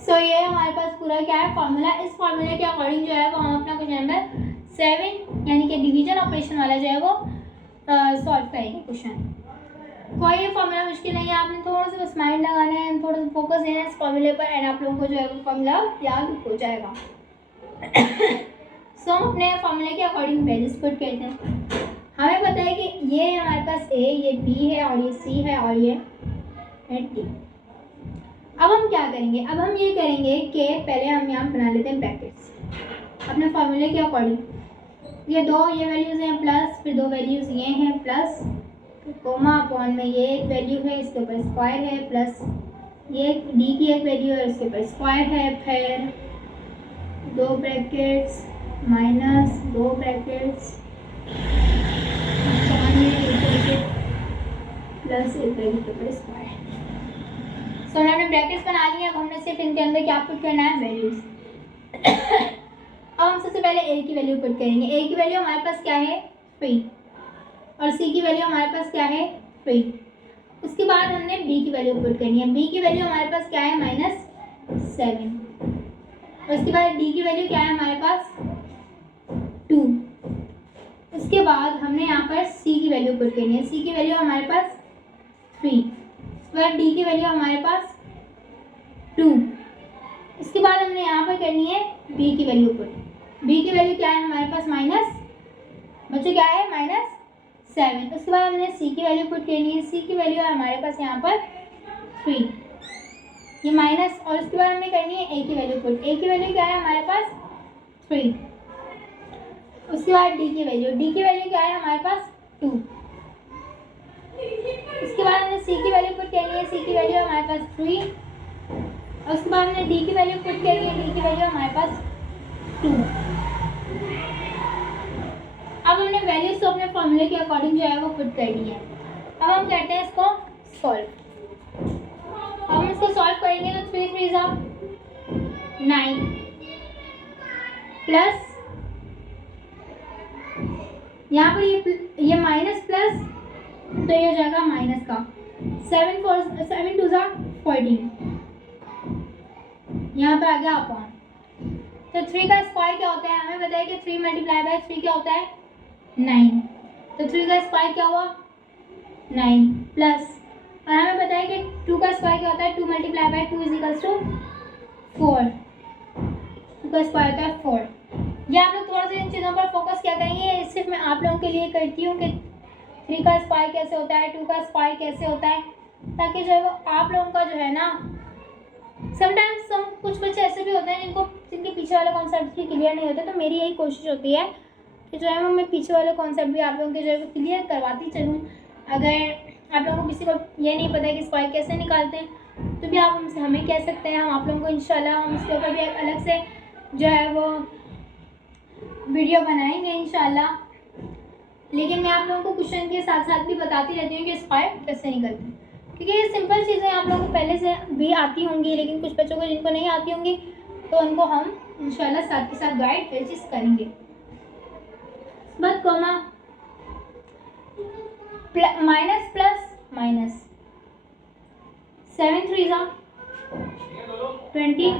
So ये हमारे पास पूरा क्या है फॉर्मूला। इस फॉर्मूले के अकॉर्डिंग जो है वो हम अपना क्वेश्चन नंबर 7 यानी कि डिवीजन ऑपरेशन वाला जो है वो सॉल्व करेंगे क्वेश्चन। कोई ये फॉर्मूला मुश्किल नहीं है, आपने थोड़ा सा बस माइंड लगाना है, थोड़ा सा फोकस देना है इस फॉर्मूले पर, एंड आप लोगों को जो है वो फॉर्मूला याद हो जाएगा। सो हम अपने फॉर्मूले के अकॉर्डिंग वैल्यूज पुट करते हैं। हमें पता है कि ये हमारे पास A, ये B है और ये C है और ये है D। अब हम क्या करेंगे, अब हम ये करेंगे कि पहले हम यहाँ बना लेते हैं ब्रैकेट्स अपने फॉर्मूले के अकॉर्डिंग। ये दो ये वैल्यूज़ हैं प्लस, फिर दो वैल्यूज़ ये हैं प्लस, कोमा अपॉन में ये एक वैल्यू है इसके ऊपर स्क्वायर है, प्लस ये D की एक वैल्यू है इसके ऊपर स्क्वायर है, फिर दो ब्रैकेट्स माइनस दो ब्रैकेट्स प्लस एक ब्रैकेट के ऊपर स्क्वायर। तो हमने अपने ब्रैकेट्स बना लिए। अब हमने सिर्फ इनके अंदर क्या पुट करना है, वैल्यूज। अब हम सबसे पहले ए की वैल्यू पुट करेंगे। ए की वैल्यू हमारे पास क्या है, 3, और सी की वैल्यू हमारे पास क्या है, 3। उसके बाद हमने बी की वैल्यू पुट करनी है। बी की वैल्यू हमारे पास क्या है, -7। और उसके बाद डी की वैल्यू क्या है हमारे पास, 2। उसके बाद हमने यहाँ पर सी की वैल्यू पुट करनी है। सी की वैल्यू हमारे पास 3। उसके बाद डी की वैल्यू हमारे पास 2। इसके बाद हमने यहाँ पर करनी है बी की वैल्यू पुट। बी की वैल्यू क्या है हमारे पास, बच्चों क्या है, -7। उसके बाद हमने सी की वैल्यू पुट करनी है। सी की वैल्यू है हमारे पास यहाँ पर 3, ये माइनस। और उसके बाद हमें करनी है ए की वैल्यू पुट। ए की वैल्यू क्या है हमारे पास, 3। उसके बाद डी की वैल्यू क्या है हमारे पास, 2। उसके बाद हमने सी की वैल्यू पुट करनी है। सी की वैल्यू हमारे पास 3। और उसके बाद हमने डी की वैल्यू पुट करनी है। डी की वैल्यू हमारे पास 2। अब हमने वैल्यूज तो अपने फॉर्मूले के अकॉर्डिंग जो है वो पुट करनी है। अब हम करते हैं इसको सॉल्व। अब हम इसको सॉल्व करेंगे तो 3 3 जा 9 प्लस यहाँ पर ये माइनस प्लस, तो ये हो जाएगा माइनस का 7 2 जा 14। यहाँ पर आ गया अपॉन। तो 3 का स्क्वायर क्या होता है, हमें पता है कि 3 मल्टीप्लाई बाय 3 क्या होता है, 9। तो 3 का स्क्वायर क्या हुआ, 9 प्लस, और हमें पता है कि 2 का स्क्वायर क्या होता है, 2 मल्टीप्लाई बाय 2 इज 4। 2 का स्क्वायर होता है 4। ये आप लोग थोड़ा सा इन चीज़ों पर फोकस क्या करेंगे, सिर्फ मैं आप लोगों के लिए करती हूँ कि 3 का स्क्वायर कैसे होता है, 2 का स्क्वायर कैसे होता है, ताकि जो है वो आप लोगों का जो है ना, समटाइम्स कुछ बच्चे ऐसे भी होते हैं जिनके पीछे वाले कॉन्सेप्ट भी क्लियर नहीं होते। तो मेरी यही कोशिश होती है कि जो है वो मैं पीछे वाले कॉन्सेप्ट भी आप लोगों के जो है वो क्लियर करवाती चलूँ। अगर आप लोगों को किसी को ये नहीं पता है कि स्क्वायर कैसे निकालते हैं, तो भी आप हमसे हमें कह सकते हैं। हम आप लोगों को इंशाल्लाह हम इसके ऊपर भी एक अलग से जो है वो वीडियो बनाएंगे इंशाल्लाह। लेकिन मैं आप लोगों को क्वेश्चन के साथ साथ भी बताती रहती हूँ कि स्क्वायर कैसे निकलते हैं, क्योंकि ये सिंपल चीज़ें आप लोगों को पहले से भी आती होंगी, लेकिन कुछ बच्चों को जिनको नहीं आती होंगी तो उनको हम इंशाल्लाह साथ के साथ गाइड हर चीज़ करेंगे। बस कोमा माइनस प्लस माइनस 7 3 जा 21।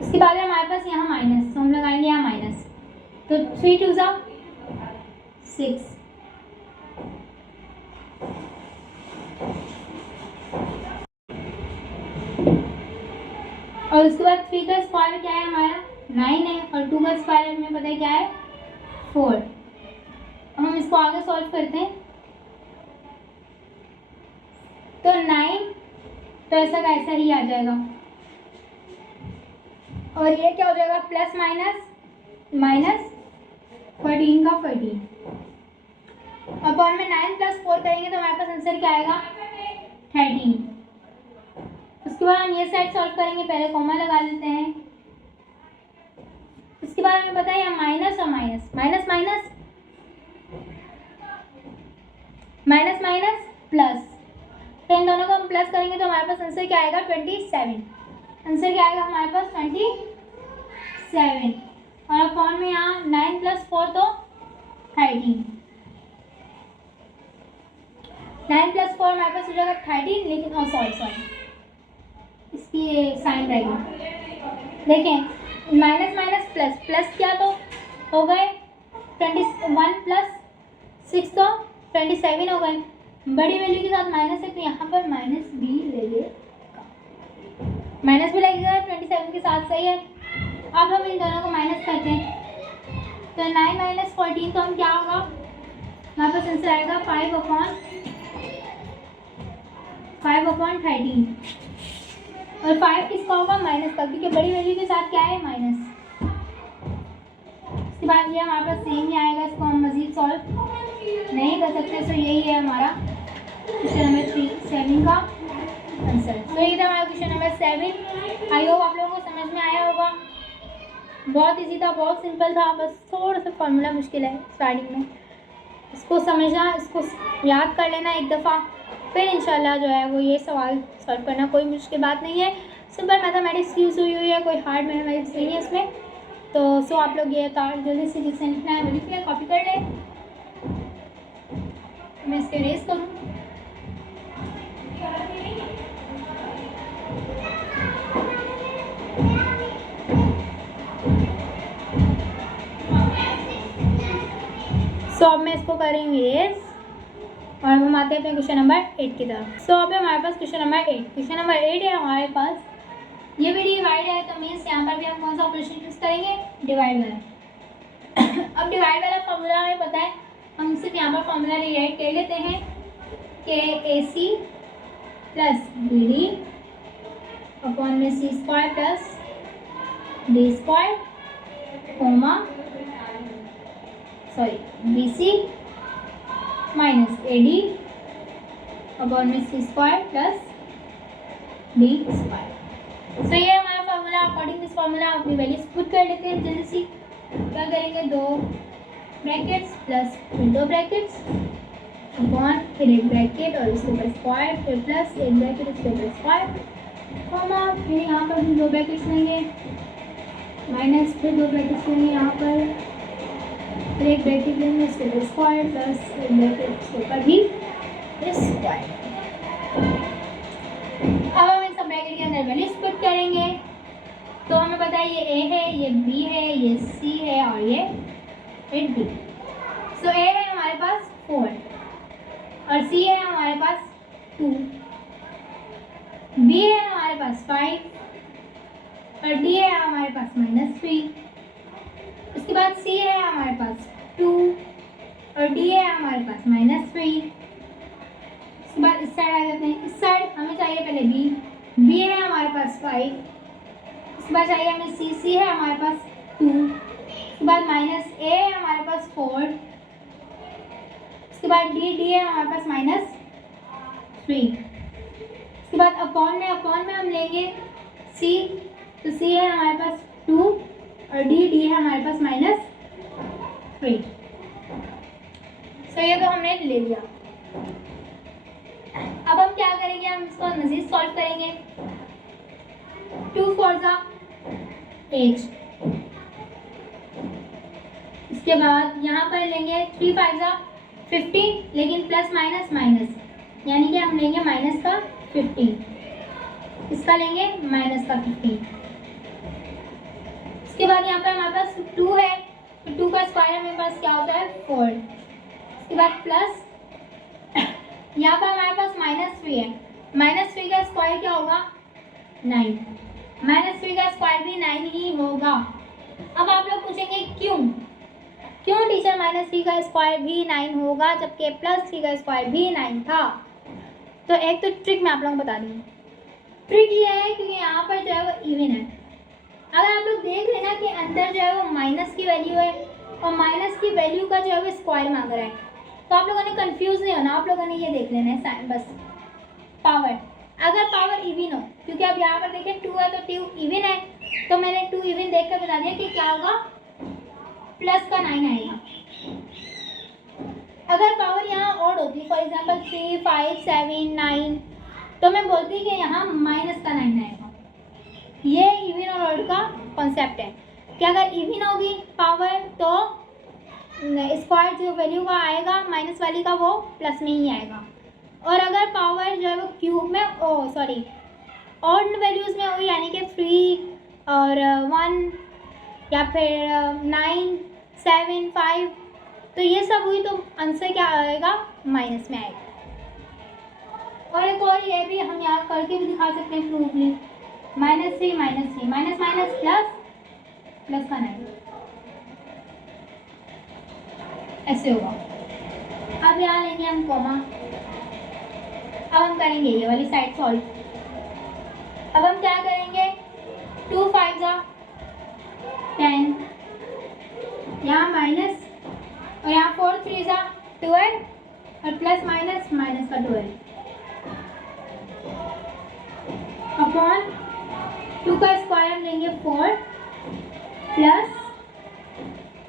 इसके बाद हमारे पास यहाँ माइनस, तो हम लगाएंगे यहाँ माइनस, तो 3 2 जा 6। और उसके बाद 3 का स्क्वायर क्या है हमारा, 9 है, और 2 का स्क्वायर हमें पता है क्या है, 4। अब हम इसको आगे सॉल्व करते हैं। तो 9 तो ऐसा का ऐसा ही आ जाएगा, और ये क्या हो जाएगा, प्लस माइनस माइनस 14 का 14। अपॉन में 9 + 4 करेंगे तो हमारे पास आंसर क्या आएगा, 13। उसके बाद हम ये साइड सॉल्व करेंगे, पहले कॉमा लगा लेते हैं। उसके बाद हमें पता है यहाँ माइनस और minus, minus minus minus minus plus, तो इन दोनों को हम प्लस करेंगे तो हमारे पास आंसर क्या आएगा, 27। आंसर क्या आएगा हमारे पास, 27। और अपॉन में यहाँ 9 + 4 तो 13। 9 + 4 हमारे पास हो जाएगा 13, लेकिन सॉरी इसकी साइन रहेगी। देखें माइनस माइनस प्लस, प्लस क्या तो हो गए 21 + 6 तो 27 हो गए। बड़ी वैल्यू के साथ माइनस है तो यहाँ पर माइनस भी लगेगा, माइनस भी लगेगा 27 के साथ, सही है। अब हम इन दोनों को माइनस करते हैं, तो 9 - 14 तो हम क्या होगा, हमारे पास आंसर आएगा 5/13। और 5 किसका होगा, माइनस का, क्योंकि बड़ी वैल्यू के साथ क्या है, माइनस। इसके बाद ये हमारे पास सेम ही आएगा, इसको हम मज़ीद सॉल्व नहीं कर सकते। तो यही है हमारा क्वेश्चन नंबर 7 का आंसर। तो ये था हमारा क्वेश्चन नंबर 7। आई होप आप लोगों को समझ में आया होगा। बहुत इजी था, बहुत सिंपल था, बस थोड़ा सा फॉर्मूला मुश्किल है स्टार्टिंग में। इसको समझना, इसको याद कर लेना एक दफ़ा, फिर इंशाल्लाह जो है वो ये सवाल सॉल्व करना कोई मुश्किल बात नहीं है, सिंपल मैथमेटिक्स यूज़ हुई है, कोई हार्ड मैथमेटिक्स नहीं है इसमें। तो आप लोग ये जल्दी से जिससे लिखना है वो लिख लिया, कॉपी कर लें। मैं इसके रेस करूँ। अब मैं इसको करेंगे रेस और हम आते हैं अपने क्वेश्चन नंबर 8 की तरफ। अब हमारे पास क्वेश्चन नंबर 8 है हमारे पास, ये भी डिवाइड है, तो मीन्स यहाँ पर भी हम कौन सा ऑपरेशन यूज़ करेंगे, डिवाइड वाला। अब डिवाइड वाला फॉर्मूला हमें पता है, हम सिर्फ यहाँ पर फॉर्मूला रिराइट कर लेते हैं कि AC प्लस BD अपॉन में C square plus D square comma BC minus AD upon में C square plus D square. So ये हमारा फार्मूला। अकॉर्डिंग दिस फार्मूला अपनी वैल्यूज पुट कर लेते हैं जल्दी से। क्या करेंगे, 2 ब्रैकेट्स प्लस फिर 2 ब्रैकेट्स अपॉन फिर एक ब्रैकेट और इसके ऊपर स्क्वायर फिर प्लस एक ब्रैकेट इसके ऊपर स्क्वायर कोमा फिर यहाँ पर हम 2 ब्रैकेट्स लेंगे माइनस फिर 2 ब्रैकेट्स लेंगे यहाँ पर फिर एक ब्रैकेट लेंगे इसके ऊपर स्क्वायर प्लस एक ब्रैकेट इसके ऊपर भी स्क्वायर। अब हम इन सब ब्रैकेट के अंदर वैल्यूज पुट करेंगे। तो हमें पता है ये A है, ये B है, ये C है और ये D। सो A है हमारे पास 4 और C है हमारे पास 2, B है हमारे पास 5 और D है हमारे पास -3। उसके बाद C है हमारे पास 2 और D है हमारे पास -3। उसके बाद इस साइड आ जाते हैं, इस साइड हमें चाहिए पहले B है हमारे पास 5, उसके बाद चाहिए हमें C है हमारे पास 2, उसके बाद -A है हमारे पास 4, उसके बाद D है हमारे पास -3। उसके बाद अपॉन में हम लेंगे C, तो C है हमारे पास 2 और D है हमारे पास -3। सो ये तो हमने ले लिया। अब हम क्या करेंगे, हम इसको मज़ीद सॉल्व करेंगे। 2 4 8, इसके बाद यहाँ पर लेंगे 3 5 15, लेकिन प्लस माइनस माइनस, यानी कि हम लेंगे माइनस का 15, इसका लेंगे माइनस का 15। इसके बाद यहाँ पर हमारे पास 2 है, तो 2 का स्क्वायर हमारे पास क्या होता है 4। इसके बाद प्लस यहाँ पर हमारे पास -3 है, -3 का स्क्वायर क्या होगा 9, -3 का स्क्वायर भी 9 ही होगा। अब आप लोग पूछेंगे क्यों टीचर -3 का स्क्वायर भी 9 होगा जबकि +3 का स्क्वायर भी 9 था। तो एक तो ट्रिक मैं आप लोगों को बता दूँ। ट्रिक ये है क्योंकि यहाँ पर जो है वो इवन है। अगर आप लोग देख लेना कि अंदर जो है वो माइनस की वैल्यू है और माइनस की वैल्यू का जो है वो स्क्वायर मांग रहा है, तो आप लोगों ने कंफ्यूज नहीं होना, आप लोगों ने ये देख लेना है बस पावर। अगर पावर इवन हो, क्योंकि अब यहाँ पर देखिए 2 है तो 2 इवन है, तो मैंने 2 इवन देख कर बता दिया कि क्या होगा प्लस का 9 आएगा। अगर पावर यहाँ ऑड होती, फॉर एग्जांपल 3 5 7 9, तो मैं बोलती कि यहाँ माइनस का 9 आएगा। ये इवन और ऑड का कॉन्सेप्ट है कि अगर इवन होगी पावर तो स्क्वायर जो वैल्यू का आएगा माइनस वाली का वो प्लस में ही आएगा, और अगर पावर जो है वो क्यूब में ऑड वैल्यूज़ में होगी, यानी कि 3 और 1 या फिर 9 7 5, तो ये सब हुई तो आंसर क्या आएगा माइनस में आएगा। और एक और ये भी हम यहाँ करके भी दिखा सकते हैं प्रूफली, -3 माइनस माइनस प्लस का 9 ऐसे होगा। अब यहाँ लेंगे हम कॉमा। अब हम करेंगे ये वाली साइड सॉल्व। अब हम क्या करेंगे, 2 5 10, यहाँ माइनस और यहाँ 4 3 12 और प्लस माइनस माइनस का 12 अपॉन 2 का स्क्वायर हम लेंगे 4 प्लस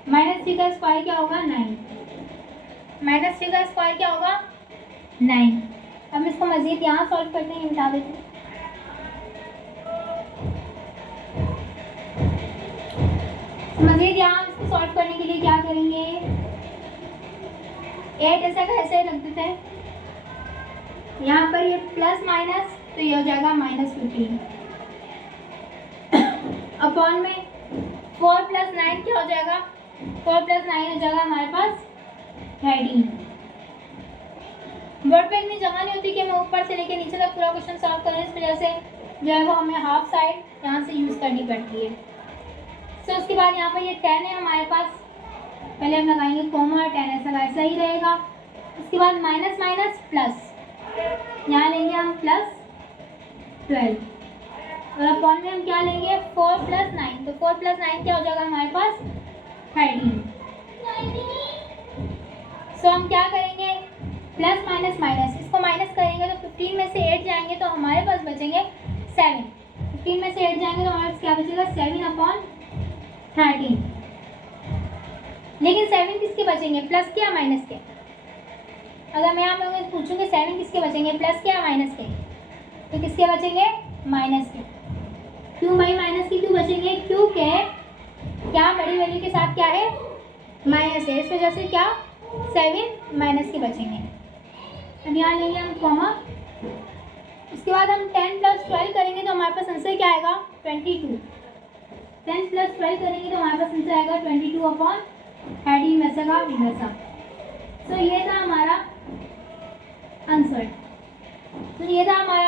-3 का स्क्वायर क्या होगा 9, -3 का स्क्वायर क्या होगा 9। अब इसको मज़ीद यहाँ सॉल्व करते हैं, मिटा देते हैं। मज़ीद यहाँ इसको सॉल्व करने के लिए क्या करेंगे, 8 ऐसा का ऐसे रख देते हैं, यहाँ पर ये प्लस माइनस तो ये हो जाएगा -15 अपॉन में 4 + 9 क्या हो जाएगा, 4 + 9 हो जाएगा हमारे पास 13। वर्ड पे इतनी जगह नहीं होती कि मैं ऊपर से लेके नीचे तक पूरा क्वेश्चन सॉल्व करूँ, इस वजह से जो है वो हमें हाफ साइड यहाँ से यूज़ करनी पड़ती है। तो उसके बाद यहाँ पर ये 10 है हमारे पास, पहले हम लगाएंगे कॉमा, 10 ऐसा का ऐसा ही रहेगा। उसके बाद माइनस माइनस प्लस, यहाँ लेंगे हम +12 और अपॉन में हम क्या लेंगे 4 + 9, तो 4 + 9 क्या हो जाएगा हमारे पास 13। सो हम क्या करेंगे, प्लस माइनस माइनस, इसको माइनस करेंगे तो 15 में से 8 जाएंगे तो हमारे पास बचेंगे 7। 15 में से 8 जाएंगे तो हमारे पास क्या बचेगा 7/13। लेकिन 7 किसके बचेंगे, प्लस के या माइनस के? अगर मैं आप लोगों से पूछूंगी 7 किसके बचेंगे, प्लस के या माइनस के, तो किसके बचेंगे, माइनस के। क्यों भाई माइनस के क्यों बचेंगे, क्योंकि क्या बड़ी वैल्यू के साथ क्या है, माइनस है, इस वजह से क्या 7 माइनस के बचेंगे। अब यहाँ लेंगे हम कॉमा, उसके बाद हम 10 + 12 करेंगे तो हमारे पास आंसर क्या आएगा 22। 10 + 12 करेंगे तो हमारे पास आंसर आएगा 22/13 वैसा का वैसा। तो ये था हमारा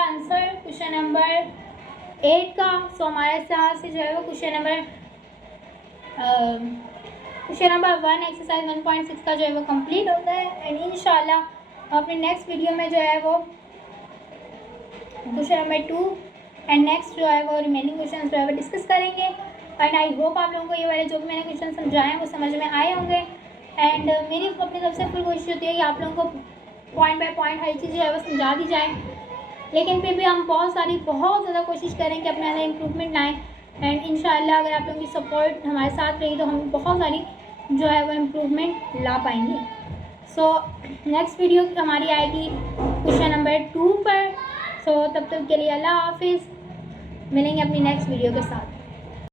आंसर, क्वेश्चन नंबर 8 का। सो हमारे साथ से जो है वो क्वेश्चन नंबर 1 एक्सरसाइज 1.6 का जो है वो कंप्लीट होता है। एंड इंशाल्लाह अपने नेक्स्ट वीडियो में जो है वो क्वेश्चन नंबर 2 एंड नेक्स्ट जो है वो रिमेनिंग क्वेश्चन जो है वो डिस्कस करेंगे। एंड आई होप आप लोगों को ये वाले जो भी मैंने क्वेश्चन समझाए हैं वो समझ में आए होंगे। एंड मेरी अपनी तरफ से फुल कोशिश होती है कि आप लोगों को पॉइंट बाय पॉइंट हर चीज़ जो है वो समझा दी जाए, लेकिन फिर भी हम बहुत ज़्यादा कोशिश करें कि अपने अंदर इम्प्रूवमेंट लाएँ। एंड इंशाल्लाह अगर आप लोगों की सपोर्ट हमारे साथ रही तो हम बहुत सारी जो है वो इम्प्रूवमेंट ला पाएंगे। सो नेक्स्ट वीडियो हमारी आएगी क्वेश्चन नंबर 2 पर। सो तब तक के लिए अल्लाह हाफिज़, मिलेंगे अपनी नेक्स्ट वीडियो के साथ।